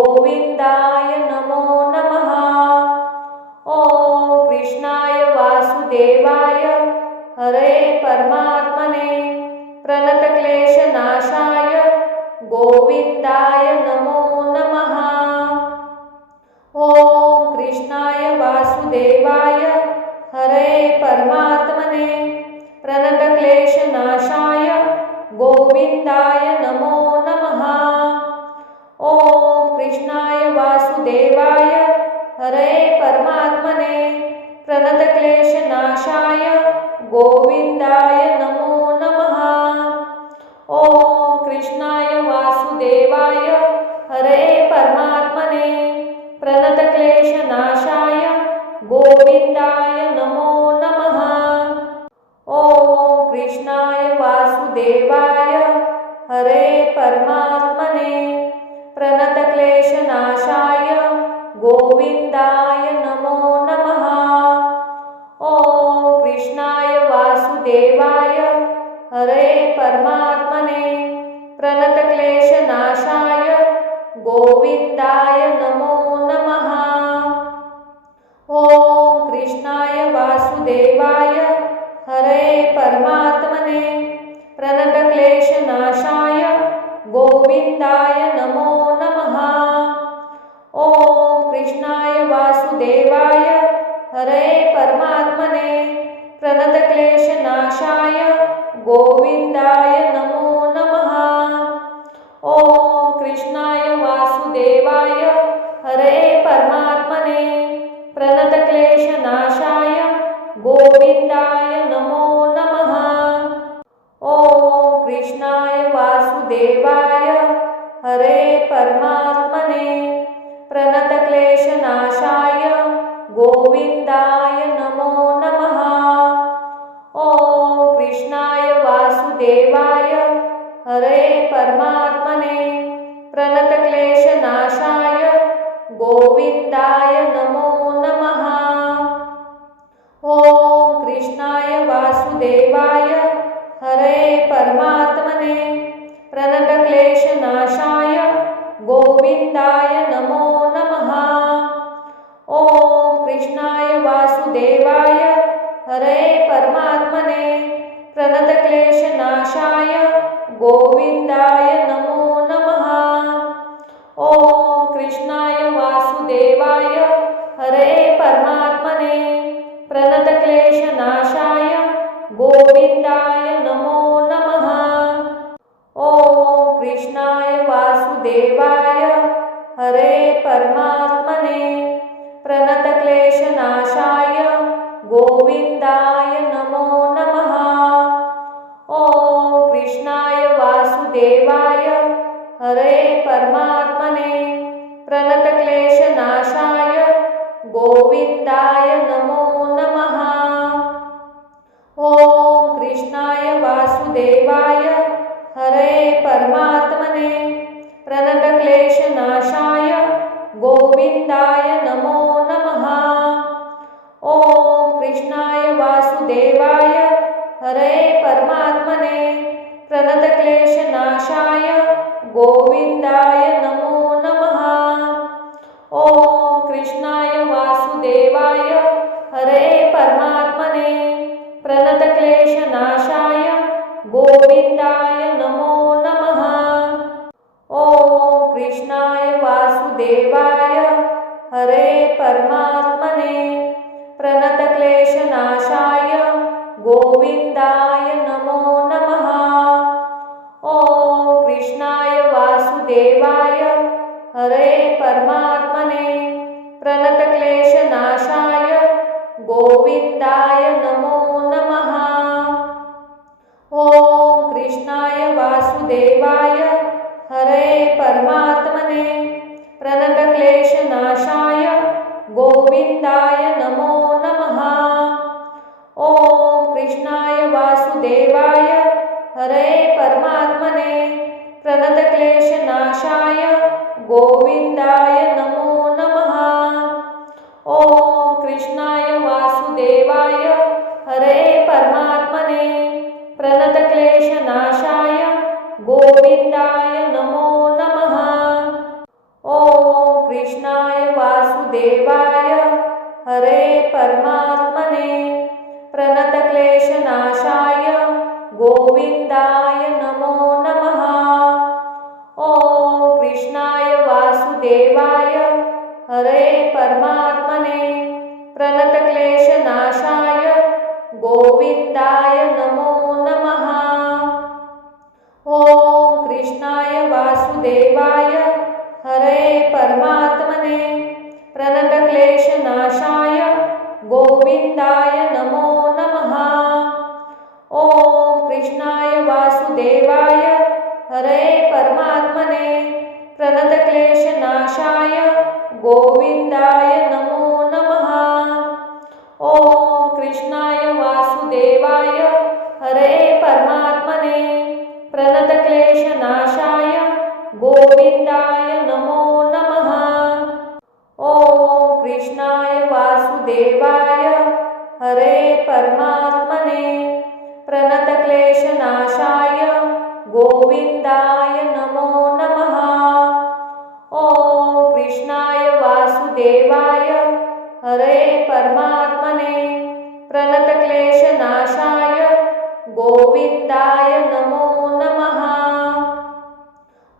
गोविंदाय नमो नमः। ओम कृष्णाय वासुदेवाय हरे परमात्मने प्रणतक्लेशनाशाय गोविंदाय नमो नमः। ओम कृष्णाय वासुदेवाय हरे परमात्मने प्रणतक्लेशनाशाय गोविंदाय नमो नमः। ओम कृष्णाय वासुदेवाय हरे परमात्मने प्रणतक्लेशनाशाय गोविंदाय नमो नमः। ओम कृष्णाय वासुदेवाय हरे परमात्मने प्रणतक्लेशनाशाय गोविंदाय नमो नमः। ओम कृष्णाय वासुदेवाय हरे परमात्मने प्रणतक्लेशनाशाय गोविंदाय नमो नमः। ओम कृष्णाय वासुदेवाय हरे परमात्मने प्रणतक्लेशनाशाय गोविंदाय नमो नमः। ओम कृष्णाय वासुदेवाय हरे परमात्मने प्रणतक्लेशनाशाय गोविंदाय नमो नमः। ओम कृष्णाय वासुदेवाय हरे परमात्मने प्रणतक्लेशनाशाय गोविंदाय नमो नमः। ओम कृष्णाय वासुदेवाय हरे परमात्मने प्रणतक्लेशनाशाय गोविंदाय नमो नमः। ओम कृष्णाय वासुदेवाय हरे परमात्मने प्रणतक्लेशनाशाय गोविंदाय नमो नमः। ओम कृष्णाय वासुदेवाय हरे परमात्मने प्रणतक्लेशनाशाय गोविंदाय नमो नमः। ओम कृष्णाय वासुदेवाय हरे परमात्मने प्रणतक्लेशनाशाय गोविंदाय नमो नमः। ओम कृष्णाय वासुदेवाय हरे परमात्मने प्रणतक्लेशनाशाय गोविंदाय नमो नमः। ओम कृष्णाय वासुदेवाय हरे परमात्मने प्रणतक्लेशनाशाय गोविंदाय नमो नमः। ओम कृष्णाय वासुदेवाय हरे परमात्मने प्रणतक्लेशनाशाय गोविंदाय नमो नमः। हरे परमात्मने प्रणतक्लेशनाशाय गोविंदाय नमो नमः। ओम कृष्णाय वासुदेवाय हरे परमात्मने प्रणतक्लेशनाशाय गोविंदाय नमो नमः। ओम कृष्णाय वासुदेवाय हरे परमात्मने प्रणतक्लेशनाशाय गोविंदाय नमो नमः। ओम कृष्णाय वासुदेवाय हरे परमात्मने प्रणतक्लेशनाशाय गोविंदाय नमो नमः। ओम कृष्णाय वासुदेवाय हरे परमात्मने प्रणतक्लेशनाशाय गोविंदाय नमो नमः। ओम कृष्णाय वासुदेवाय हरे परमात्मने प्रणतक्लेशनाशाय गोविंदाय नमो नमः। ओम कृष्णाय वासुदेवाय हरे परमात्मने प्रणतक्लेशनाशाय गोविंदाय नमो नमः। ओम कृष्णाय वासुदेवाय हरे परमात्मने प्रणतक्लेशनाशाय गोविंदाय नमो नमः। ओम कृष्णाय वासुदेवाय हरे परमात्मने प्रणतक्लेशनाशाय गोविंदाय नमो नमः। ओम कृष्णाय वासुदेवाय हरे परमात्मने प्रणतक्लेशनाशाय गोविंदाय नमो नमः। ओम कृष्णाय वासुदेवाय हरे परमात्मने प्रणतक्लेशनाशाय गोविंदाय नमो नमः। ओम कृष्णाय वासुदेवाय हरे परमात्मने प्रणतक्लेशनाशाय गोविंदाय नमो नमः। ओम कृष्णाय वासुदेवाय हरे परमात्मने प्रणतक्लेशनाशाय गोविंदाय नमो नमः। ओम कृष्णाय वासुदेवाय हरे परमात्मने प्रणतक्लेशनाशाय गोविंदाय नमो नमः। ओम कृष्णाय वासुदेवाय हरे परमात्मने प्रणतक्लेशनाशाय गोविंदाय नमो नमः। ओम कृष्णाय वासुदेवाय हरे परमात्मने प्रणतक्लेशनाशाय गोविंदाय नमो नमः।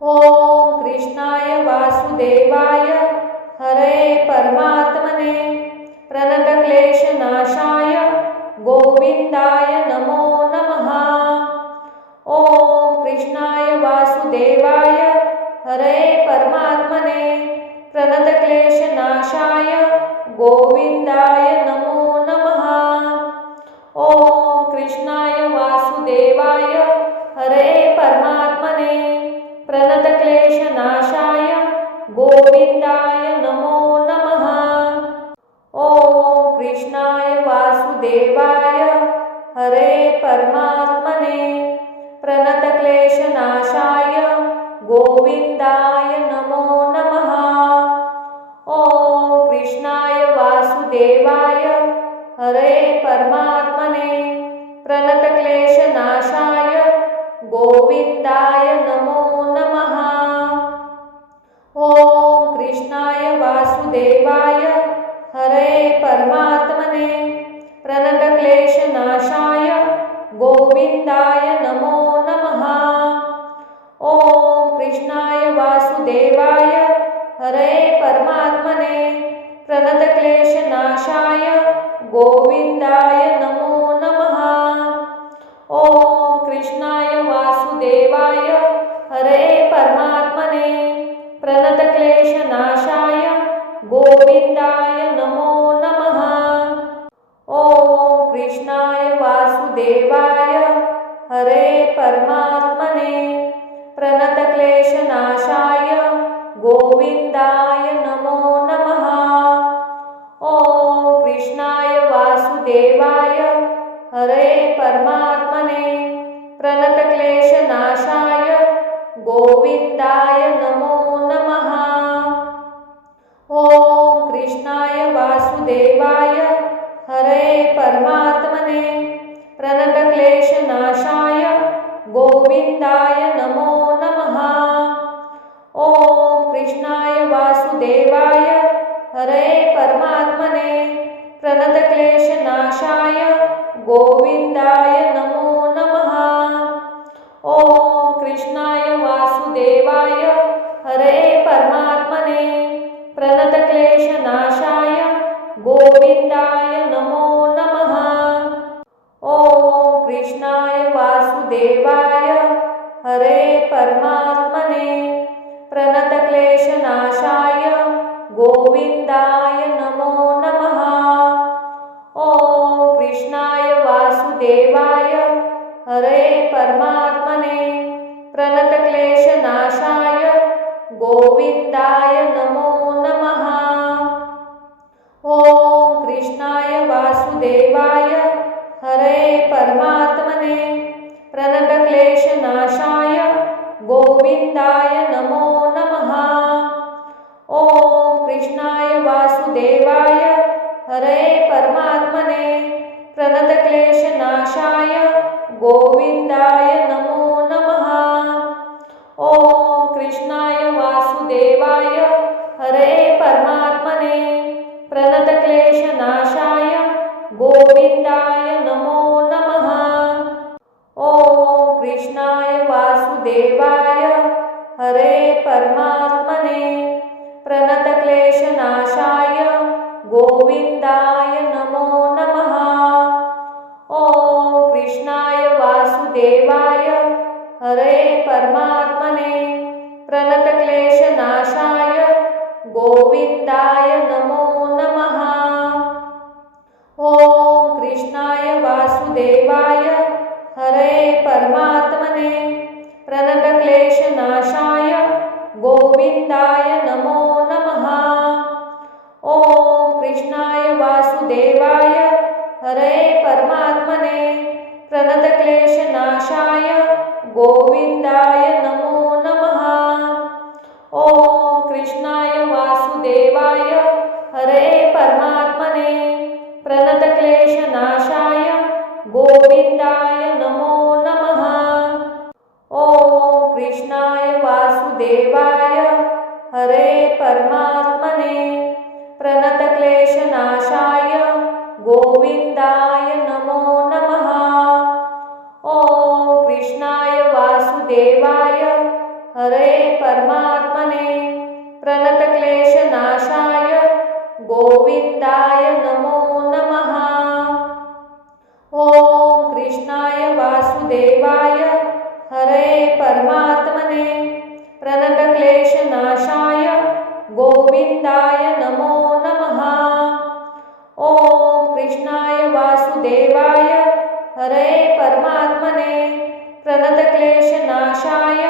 ओम कृष्णाय वासुदेवाय हरे परमात्मने प्रणतक्लेशनाशाय गोविंदाय नमो नमः। ओम कृष्णाय वासुदेवाय हरे परमात्मने प्रणतक्लेशनाशाय गोविंदाय नमो नमः। ओम कृष्णाय वासुदेवाय हरे परमात्मने प्रणतक्लेशनाशाय गोविंदाय नमो नमः। ओम कृष्णाय वासुदेवाय हरे परमात्मने प्रणतक्लेशनाशाय गोविंदाय नमो नमः। ओम कृष्णाय वासुदेवाय हरे परमात्मने प्रणतक्लेशनाशाय गोविंदाय नमो नमः। ओम कृष्णाय वासुदेवाय हरे परमात्मने प्रणतक्लेशनाशाय गोविंदाय नमो नमः। ओम कृष्णाय वासुदेवाय हरे परमात्मने प्रणतक्लेशनाशाय गोविंदाय नमो नमः। ओम कृष्णाय वासुदेवाय हरे परमात्मने प्रणतक्लेशनाशाय गोविंदाय नमो नमः। ओम कृष्णाय वासुदेवाय हरे परमात्मने प्रणतक्लेशनाशाय गोविन्दाय नमो नमः। ॐ कृष्णाय वासुदेवाय हरे परमात्मने प्रणतक्लेशनाशाय गोविन्दाय नमो नमः। ॐ कृष्णाय वासुदेवाय हरे परमात्मने प्रणतक्लेशनाशाय गोविन्दाय नमो नमः। ॐ कृष्णाय वासुदेवाय हरे परमात्मने प्रणतक्लेशनाशाय गोविन्दाय नमो नमः। ॐ कृष्णाय वासुदेवाय हरे परमात्मने प्रणतक्लेशनाशाय गोविन्दाय नमो नमः। ॐ कृष्णाय वासुदेवाय हरे परमात्मने प्रणतक्लेशनाशाय गोविन्दाय नमो नमः। ॐ कृष्णाय वासुदेवाय हरे परमात्मने प्रणतक्लेशनाशाय गोविन्दाय नमो नमः। ॐ कृष्णाय वासुदेवाय हरे परमात्मने प्रणतक्लेशनाशाय गोविन्दाय नमो नमः। ॐ कृष्णाय वासुदेवाय हरे परमात्मने प्रणतक्लेशनाशाय गोविन्दाय नमो नमः। ॐ कृष्णाय वासुदेवाय हरे परमात्मने प्रणतक्लेशनाशाय गोविन्दाय नमो नमः। ॐ कृष्णाय वासुदेवाय हरे परमात्मने प्रणतक्लेशनाशाय गोविन्दाय नमो नमः। ॐ कृष्णाय वासुदेवाय हरे परमात्मने प्रणतक्लेशनाशाय गोविन्दाय नमो नमः। ॐ कृष्णाय वासुदेवाय हरे परमात्मने प्रणतक्लेशनाशाय गोविन्दाय नमो नमः। ॐ कृष्णाय वासुदेवाय हरे परमात्मने प्रणतक्लेशनाशाय गोविन्दाय नमो नमः। ॐ कृष्णाय वासुदेवाय हरे परमात्मने प्रणतक्लेशनाशाय गोविन्दाय नमो नमः। ॐ कृष्णाय वासुदेवाय हरे परमात्मने प्रणतक्लेशनाशाय गोविन्दाय नमो नमः। ॐ कृष्णाय वासुदेवाय हरे परमात्मने प्रणतक्लेशनाशाय गोविन्दाय नमो नमः। ॐ कृष्णाय वासुदेवाय हरे परमात्मने प्रणतक्लेशनाशाय गोविन्दाय नमो नमः। ॐ कृष्णाय वासुदेवाय हरे परमात्मने प्रणतक्लेशनाशाय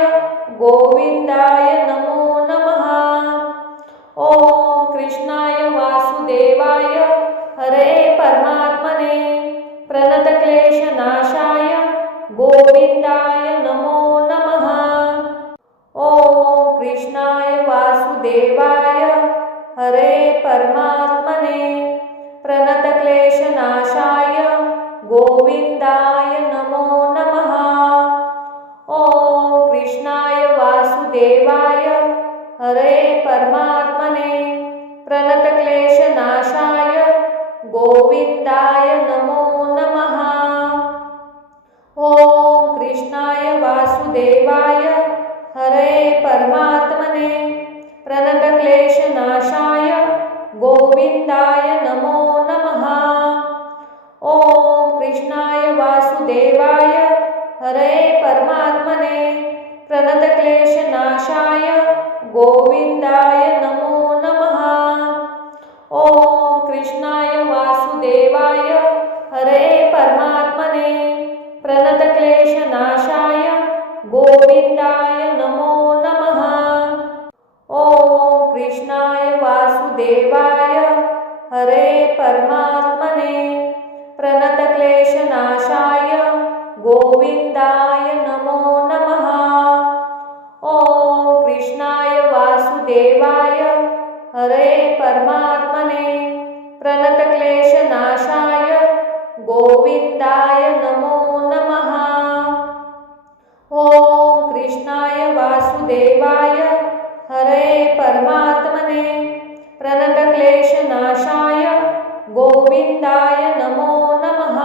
गोविन्दाय नमो नमः। ॐ कृष्णाय वासुदेवाय हरे परमात्मने प्रणतक्लेशनाशाय गोविन्दाय नमो नमः। ॐ कृष्णाय वासुदेवाय हरे परमात्मने प्रणतक्लेशनाशाय गोविन्दाय नमो नमः। ॐ कृष्णाय वासुदेवाय हरे परमात्मने प्रणतक्लेशनाशाय गोविन्दाय नमो नमः। ॐ कृष्णाय वासुदेवाय हरे परमात्मने प्रणतक्लेशनाशाय गोविन्दाय नमो नमः। ॐ कृष्णाय वासुदेवाय हरे परमात्मने प्रणतक्लेशनाशाय गोविन्दाय नमो नमः। ॐ कृष्णाय वासुदेवाय हरे परमात्मने प्रणतक्लेशनाशाय गोविंदाय नमो नमः। ओम कृष्णाय वासुदेवाय हरे परमात्मने प्रणतक्लेशनाशाय गोविंदाय नमो नमः। ओम कृष्णाय वासुदेवाय हरे परमात्मने प्रणतक्लेशनाशाय गोविंदाय नमो नमः। ओम कृष्णाय वासुदेवाय हरे परमात्मने प्रणतक्लेशनाशाय गोविंदाय नमो नमः।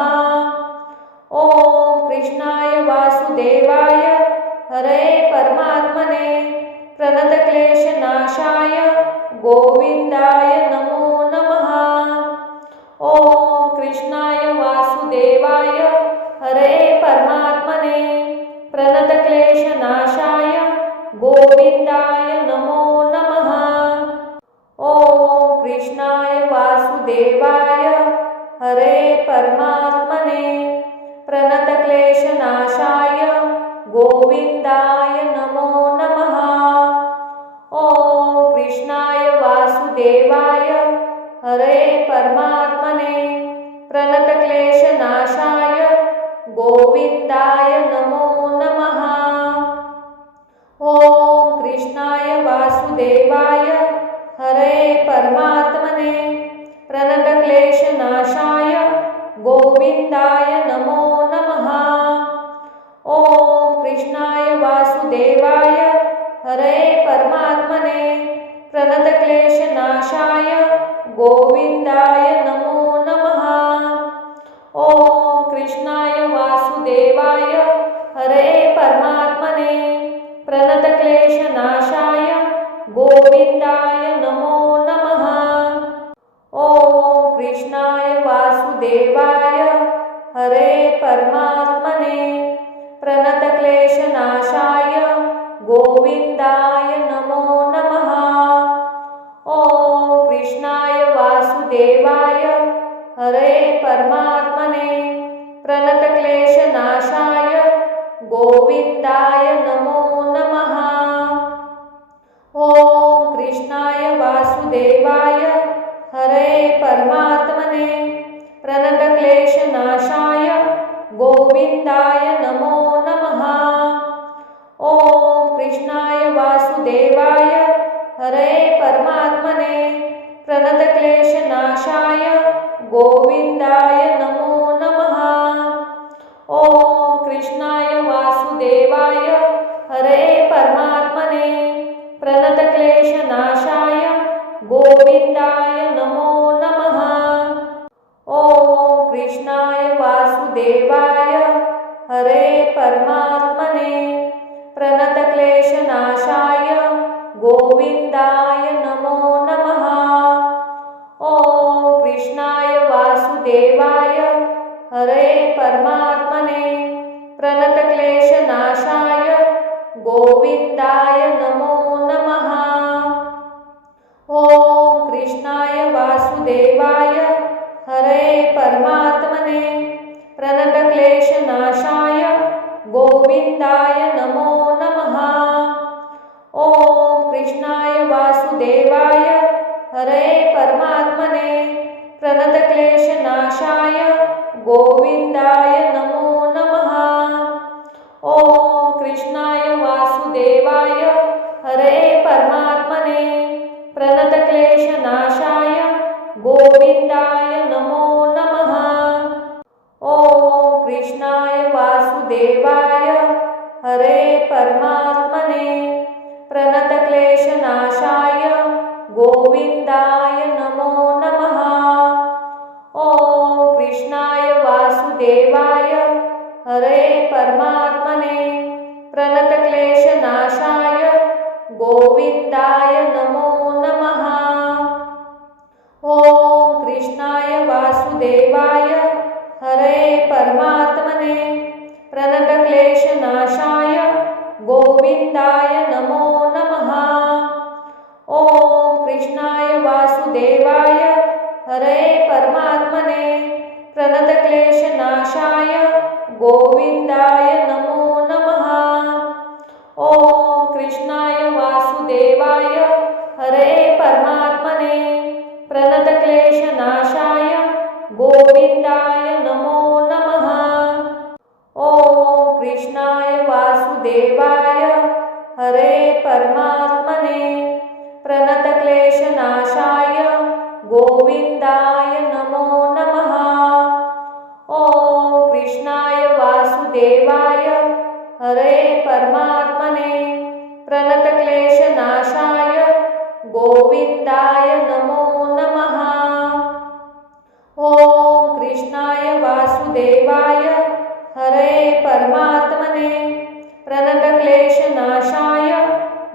ओम कृष्णाय वासुदेवाय हरे परमात्मने प्रणतक्लेशनाशाय गोविंदाय नमो नमः। ओम कृष्णाय वासुदेवाय हरे परमात्मने प्रणतक्लेशनाशाय गोविंदाय नमो नमः। ओम कृष्णाय वासुदेवाय हरे परमात्मने प्रणतक्लेशनाशाय गोविंदाय नमो नमः। ओम कृष्णाय वासुदेवाय हरे परमात्मने प्रणतक्लेशनाशाय गोविंदाय नमो नमः। ओम कृष्णाय वासुदेवाय हरे परमात्मने प्रणतक्लेशनाशाय गोविंदाय नमो नमः। ओम कृष्णाय वासुदेवाय हरे परमात्मने प्रणतक्लेशनाशाय गोविंदाय नमो नमः। ओम कृष्णाय वासुदेवाय हरे परमात्मने प्रणतक्लेशनाशाय गोविंदाय नमो नमः। ओम कृष्णाय वासुदेवाय हरे परमात्मने प्रणतक्लेशनाशाय गोविंदाय नमो नमः। ओम कृष्णाय वासुदेवाय हरे परमात्मने प्रणतक्लेशनाशाय गोविंदाय नमो नमः। ओम कृष्णाय वासुदेवाय हरे परमात्मने प्रणतक्लेशनाशाय गोविंदाय नमो नमः। ओम कृष्णाय वासुदेवाय हरे परमात्मने प्रणतक्लेशनाशाय गोविंदाय नमो नमः। ओम कृष्णाय वासुदेवाय हरे परमात्मने प्रणतक्लेशनाशाय गोविंदाय नमो नमः। ओम कृष्णाय वासुदेवाय हरे परमात्मने प्रणतक्लेशनाशाय गोविंदाय नमो नमः। ओम कृष्णाय वासुदेवाय हरे परमात्मने प्रणतक्लेशनाशाय गोविंदाय नमो नमः। ओम कृष्णाय वासुदेवाय हरे परमात्मने प्रणतक्लेशनाशाय गोविंदाय नमो नमः। ओम कृष्णाय वासुदेवाय हरे परमात्मने प्रणतक्लेशनाशाय गोविंदाय नमो नमः। ओम कृष्णाय वासुदेवाय हरे परमात्मने प्रणतक्लेशनाशाय गोविंदाय नमो नमः। ओम कृष्णाय वासुदेवाय हरे परमात्मने प्रणतक्लेशनाशाय गोविंदाय नमो नमः। ओम कृष्णाय वासुदेवाय हरे परमात्मने प्रणतक्लेशनाशाय गोविंदाय नमो नमः। ओम कृष्णाय वासुदेवाय हरे परमात्मने प्रणतक्लेशनाशाय गोविंदाय नमो नमः। ओम कृष्णाय वासुदेवाय हरे परमात्मने प्रणतक्लेशनाशाय गोविंदाय नमो नमः। कृष्णाय वासुदेवाय हरे परमात्मने प्रणतक्लेशनाशाय गोविन्दाय नमो नमः। ॐ कृष्णाय वासुदेवाय हरे परमात्मने प्रणतक्लेशनाशाय गोविन्दाय नमो नमः। ॐ कृष्णाय वासुदेवाय हरे परमात्मने प्रणतक्लेशनाशाय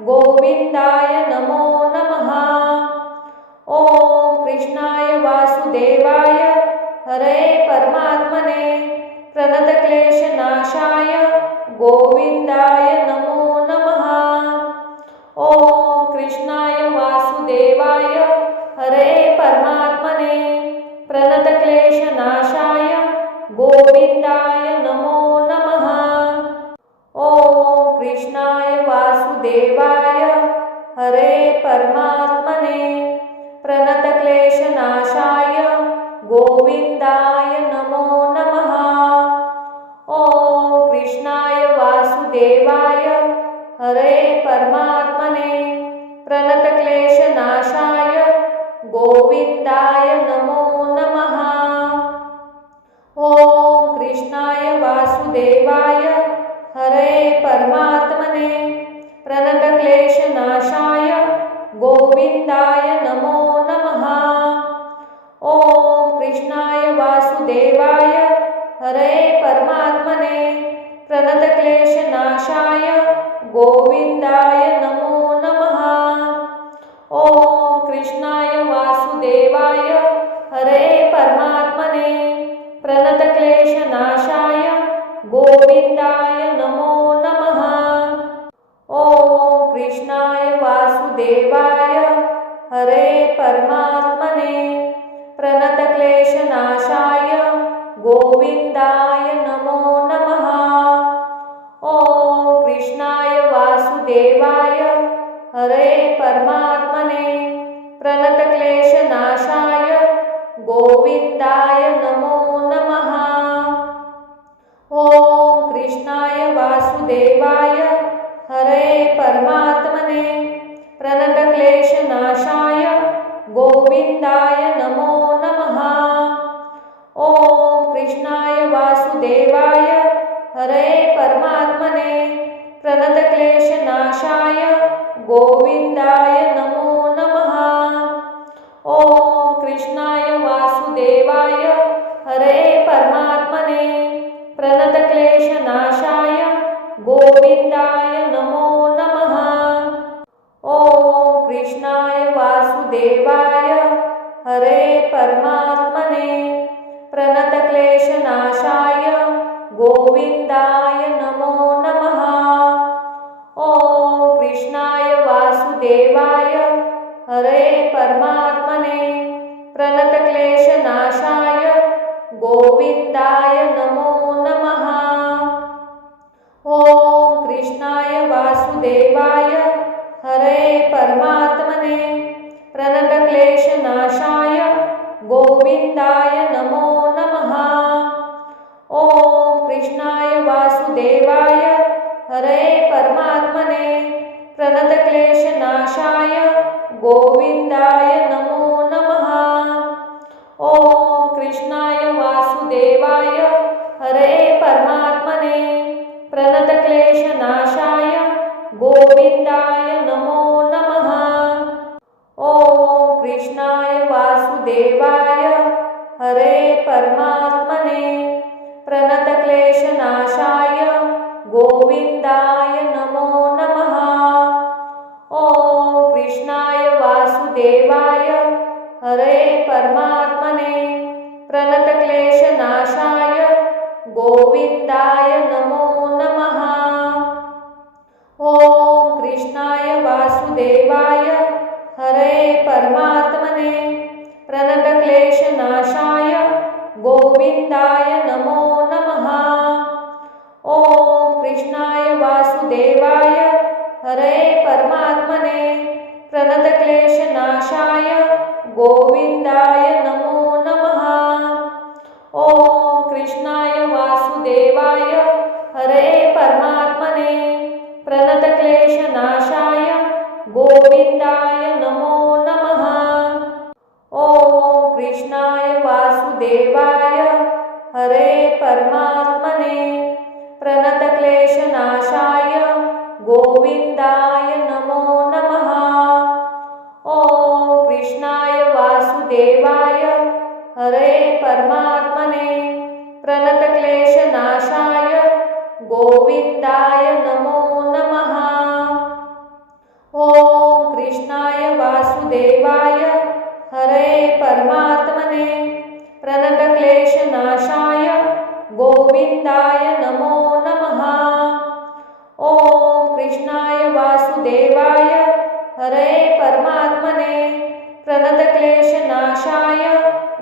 गोविन्दाय नमो नमः। ॐ कृष्णाय वासुदेवाय हरे परमात्मने प्रणतक्लेशनाशाय गोविन्दाय नमो नमः। ॐ कृष्णाय वासुदेवाय हरे परमात्मने प्रणतक्लेशनाशाय गोविन्दाय नमो नमः। ॐ कृष्णाय वासुदेवाय हरे परमात्मने प्रणतक्लेशनाशाय गोविन्दाय नमो नमः। ॐ कृष्णाय वासुदेवाय हरे परमात्मने प्रणतक्लेशनाशाय गोविन्दाय नमो नमः। ॐ कृष्णाय वासुदेवाय हरे परमात्मने प्रणतक्लेशनाशाय गोविन्दाय नमो नमः। ॐ कृष्णाय वासुदेवाय हरे परमात्मने प्रणतक्लेशनाशाय गोविन्दाय नमो नमः। ॐ कृष्णाय वासुदेवाय हरे परमात्मने प्रणतक्लेशनाशाय गोविन्दाय नमो नमः। ॐ कृष्णाय वासुदेवाय हरे परमात्मने प्रणतक्लेशनाशाय गोविन्दाय नमो नमः। ॐ कृष्णाय वासुदेवाय हरे परमात्मने प्रणतक्लेशनाशाय गोविन्दाय नमो नमः। ॐ कृष्णाय वासुदेवाय हरे परमात्मने प्रणतक्लेशनाशाय गोविन्दाय नमो नमः। ॐ कृष्णाय वासुदेवाय हरे परमात्मने प्रणतक्लेशनाशाय गोविन्दाय नमो नमः। ॐ कृष्णाय वासुदेवाय हरे परमात्मने प्रणतक्लेशनाशाय गोविन्दाय नमो नमः। ॐ कृष्णाय वासुदेवाय हरे परमात्मने प्रणतक्लेशनाशाय गोविन्दाय नमो नमः। ॐ कृष्णाय वासुदेवाय हरे परमात्मने प्रणतक्लेशनाशाय गोविन्दाय नमो नमः। ॐ कृष्णाय वासुदेवाय हरे परमात्मने प्रणतक्लेशनाशाय गोविन्दाय नमो नमः। ॐ कृष्णाय वासुदेवाय हरे परमात्मने प्रणतक्लेशनाशाय गोविन्दाय नमो नमः। ॐ कृष्णाय वासुदेवाय हरे परमात्मने प्रणतक्लेशनाशाय गोविन्दाय नमो नमः। ॐ कृष्णाय वासुदेवाय हरे परमात्मने प्रणतक्लेशनाशाय गोविन्दाय नमो नमः। ॐ कृष्णाय वासुदेवाय हरे परमात्मने प्रणतक्लेशनाशाय गोविन्दाय नमो नमः। ॐ कृष्णाय वासुदेवाय हरे परमात्मने प्रणतक्लेशनाशाय गोविन्दाय नमो नमः। ॐ कृष्णाय वासुदेवाय हरे परमात्मने प्रणतक्लेशनाशाय गोविन्दाय नमो नमः। ॐ कृष्णाय वासुदेवाय हरे गोविंदाय नमो नमः। ओम कृष्णाय वासुदेवाय हरे परमात्मने प्रणतक्लेशनाशाय गोविंदाय नमो नमः। ओम कृष्णाय वासुदेवाय हरे परमात्मने प्रणतक्लेशनाशाय गोविंदाय नमो नमः। ओम कृष्णाय वासुदेवाय हरे परमात्मने प्रणतक्लेशनाशाय गोविंदाय नमो नमः। ओम कृष्णाय वासुदेवाय हरे परमात्मने प्रणतक्लेशनाशाय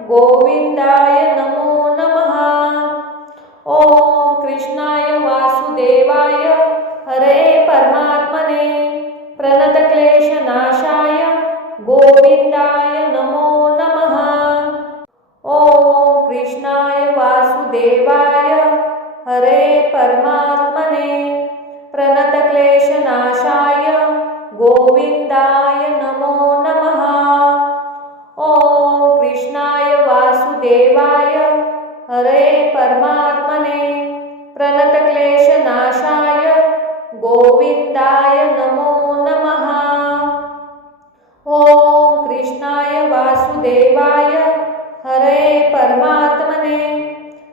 गोविंदाय नमो नमः। ओम कृष्णाय वासुदेवाय हरे परमात्मने प्रणतक्लेशनाशाय गोविंदाय नमो नमः। ओम कृष्णाय वासुदेवाय हरे परमात्मने प्रणतक्लेशनाशाय गोविंदाय नमो नमः। ओम कृष्णाय वासुदेवाय हरे परमात्मने प्रणतक्लेशनाशाय गोविंदाय नमो नमः। ओम कृष्णाय वासुदेवाय हरे परमात्मने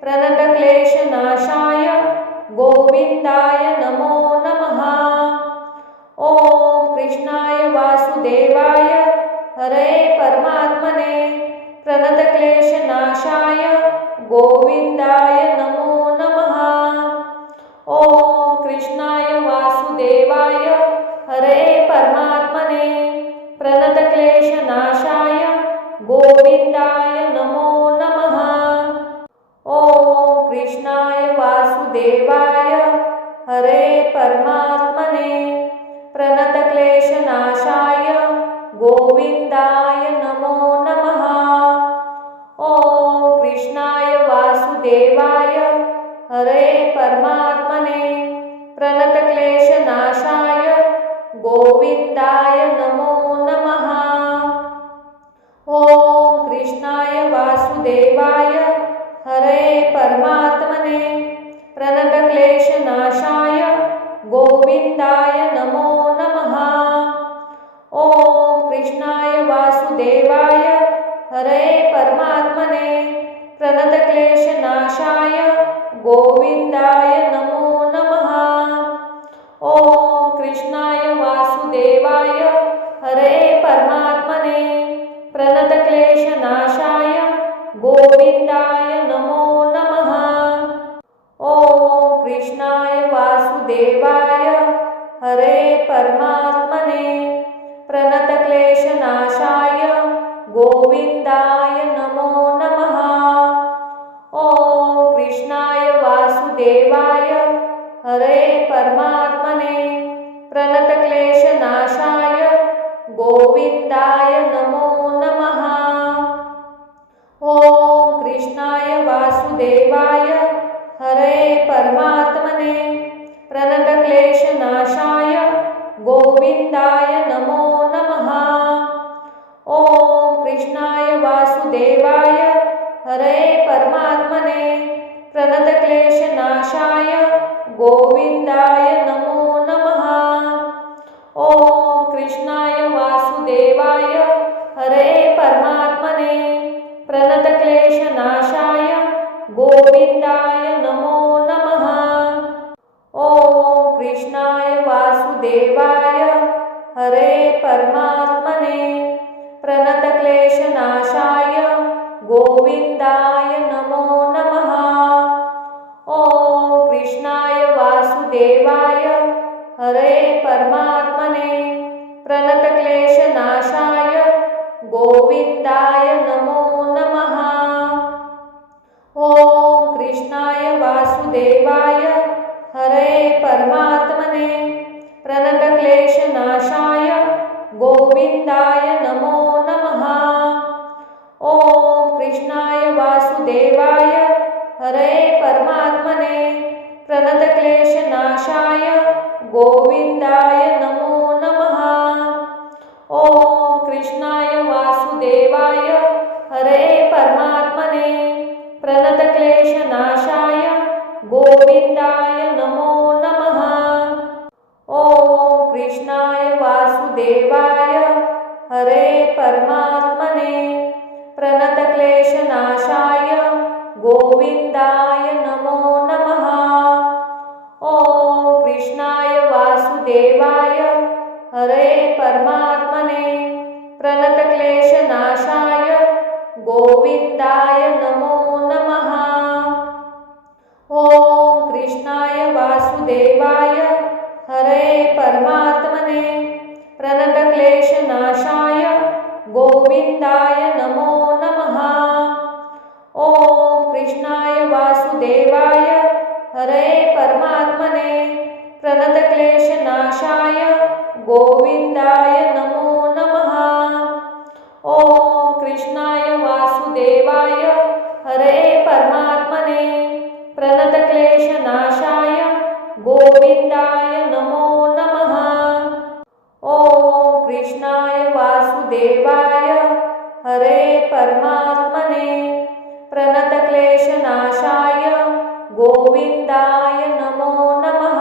प्रणतक्लेशनाशाय गोविंदाय नमो नमः। ओम कृष्णाय वासुदेवाय हरे परमात्मने प्रणतक्लेशनाशाय गोविंदाय नमो नमः। ओम कृष्णाय वासुदेवाय हरे परमात्मने प्रणतक्लेशनाशाय गोविंदाय नमो नमः। ओम कृष्णाय वासुदेवाय हरे परमात्मने प्रणतक्लेशनाशाय गोविंदाय नमो नमः। ओम कृष्णाय वासुदेवाय हरे परमात्मने प्रणतक्लेशनाशाय गोविंदाय नमो नमः। ओम कृष्णाय वासुदेवाय हरे परमात्मने प्रणतक्लेशनाशाय गोविंदाय नमो नमः। ओम कृष्णाय वासुदेवाय हरे परमात्मने प्रणतक्लेशनाशाय गोविंदाय नमो नमः। ओम कृष्णाय वासुदेवाय हरे परमात्मने प्रणतक्लेशनाशाय गोविंदाय नमो नमः। ओम कृष्णाय वासुदेवाय हरे परमात्मने प्रणतक्लेशनाशाय गोविंदाय नमो नमः। ओम कृष्णाय वासुदेवाय हरे परमात्मने प्रणतक्लेशनाशाय गोविंदाय नमो नमः। ओम कृष्णाय वासुदेवाय हरे परमात्मने प्रणतक्लेशनाशाय गोविंदाय नमो नमः। ओम कृष्णाय वासुदेवाय हरे परमात्मने प्रणतक्लेशनाशाय गोविंदाय नमो नमः। ओम कृष्णाय वासुदेवाय हरे परमात्मने प्रणतक्लेशनाशाय गोविंदाय नमो नमः। ओम कृष्णाय वासुदेवाय हरे परमात्मने प्रणतक्लेशनाशाय गोविंदाय नमो नमः। ओम कृष्णाय वासुदेवाय हरे परमात्मने प्रणतक्लेशनाशाय गोविंदाय नमो नमः। ओम कृष्णाय वासुदेवाय हरे परमात्मने प्रणतक्लेशनाशाय गोविंदाय नमो नमः। ओम कृष्णाय वासुदेवाय हरे परमात्मने प्रणतक्लेशनाशाय गोविंदाय नमो नमः। वासुदेवाय हरे परमात्मने प्रणतक्लेशनाशाय गोविंदाय नमो नमः। ओम कृष्णाय वासुदेवाय हरे परमात्मने प्रणतक्लेशनाशाय गोविंदाय नमो नमः। ओम कृष्णाय वासुदेवाय हरे परमात्मने प्रणतक्लेशनाशाय गोविंदाय नमो नमः। ओम कृष्णाय वासुदेवाय हरे परमात्मने प्रणतक्लेशनाशाय गोविंदाय नमो नमः। ओम कृष्णाय वासुदेवाय हरे परमात्मने प्रणतक्लेशनाशाय गोविंदाय नमो नमः। ओम कृष्णाय वासुदेवाय हरे परमात्मने प्रणतक्लेशनाशाय गोविंदाय नमो नमः।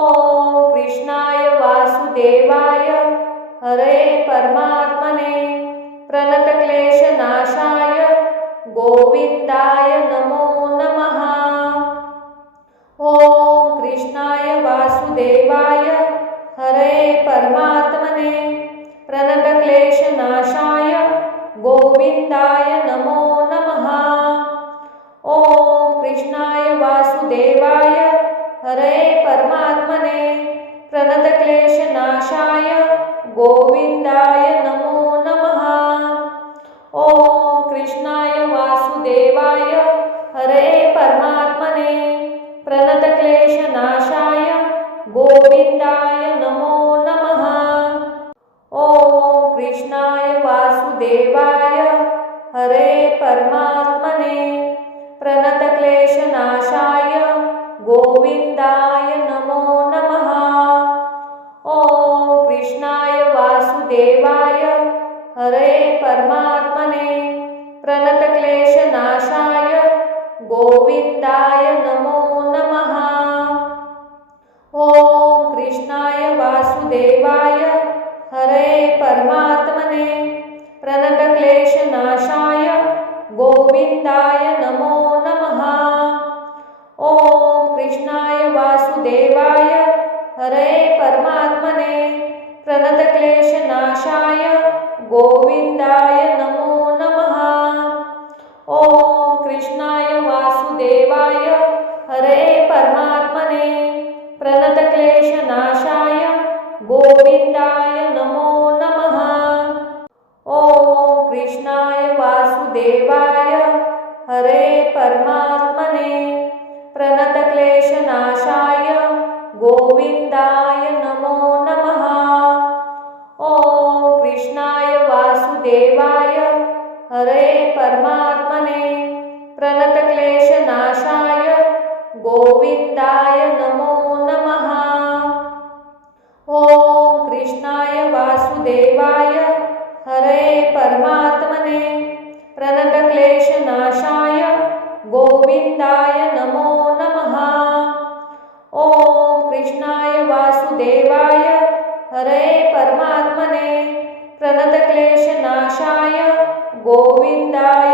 ओम कृष्णाय वासुदेवाय हरे परमात्मने प्रणतक्लेशनाशाय गोविंदाय नमो नमः। ओम कृष्णाय वासुदेवाय हरे परमात्मने प्रणतक्लेशनाशाय गोविंदाय नमो नमः। ओम कृष्णाय वासुदेवाय हरे परमात्मने प्रणतक्लेशनाशाय गोविंदाय नमो नमः। ओम कृष्णाय वासुदेवाय हरे परमात्मने प्रणतक्लेशनाशाय गोविंदाय नमो नमः। ओम कृष्णाय वासुदेवाय हरे परमात्मने प्रणतक्लेशनाशाय गोविंदाय नमो नमः। ओम कृष्णाय वासुदेवाय हरे परमात्मने प्रणतक्लेशनाशाय गोविंदाय नमो नमः। ओम कृष्णाय वासुदेवाय हरे परमात्मने प्रणतक्लेशनाशाय गोविंदाय नमो नमः। ओम कृष्णाय वासुदेवाय हरे परमात्मने प्रणतक्लेशनाशाय गोविंदाय नमो नमः। ओम कृष्णाय वासुदेवाय हरे परमात्मने प्रणतक्लेशनाशाय गोविंदाय नमो नमः। ओम कृष्णाय वासुदेवाय हरे परमात्मने प्रणतक्लेशनाशाय गोविंदाय नमो नमः। ओम कृष्णाय वासुदेवाय हरे परमात्मने प्रणतक्लेशनाशाय गोविंदाय नमो नमः। ओम कृष्णाय वासुदेवाय हरे परमात्मने प्रणतक्लेशनाशाय गोविंदाय नमो नमः। ओम कृष्णाय वासुदेवाय हरे परमात्मने प्रणतक्लेशनाशाय गोविंदाय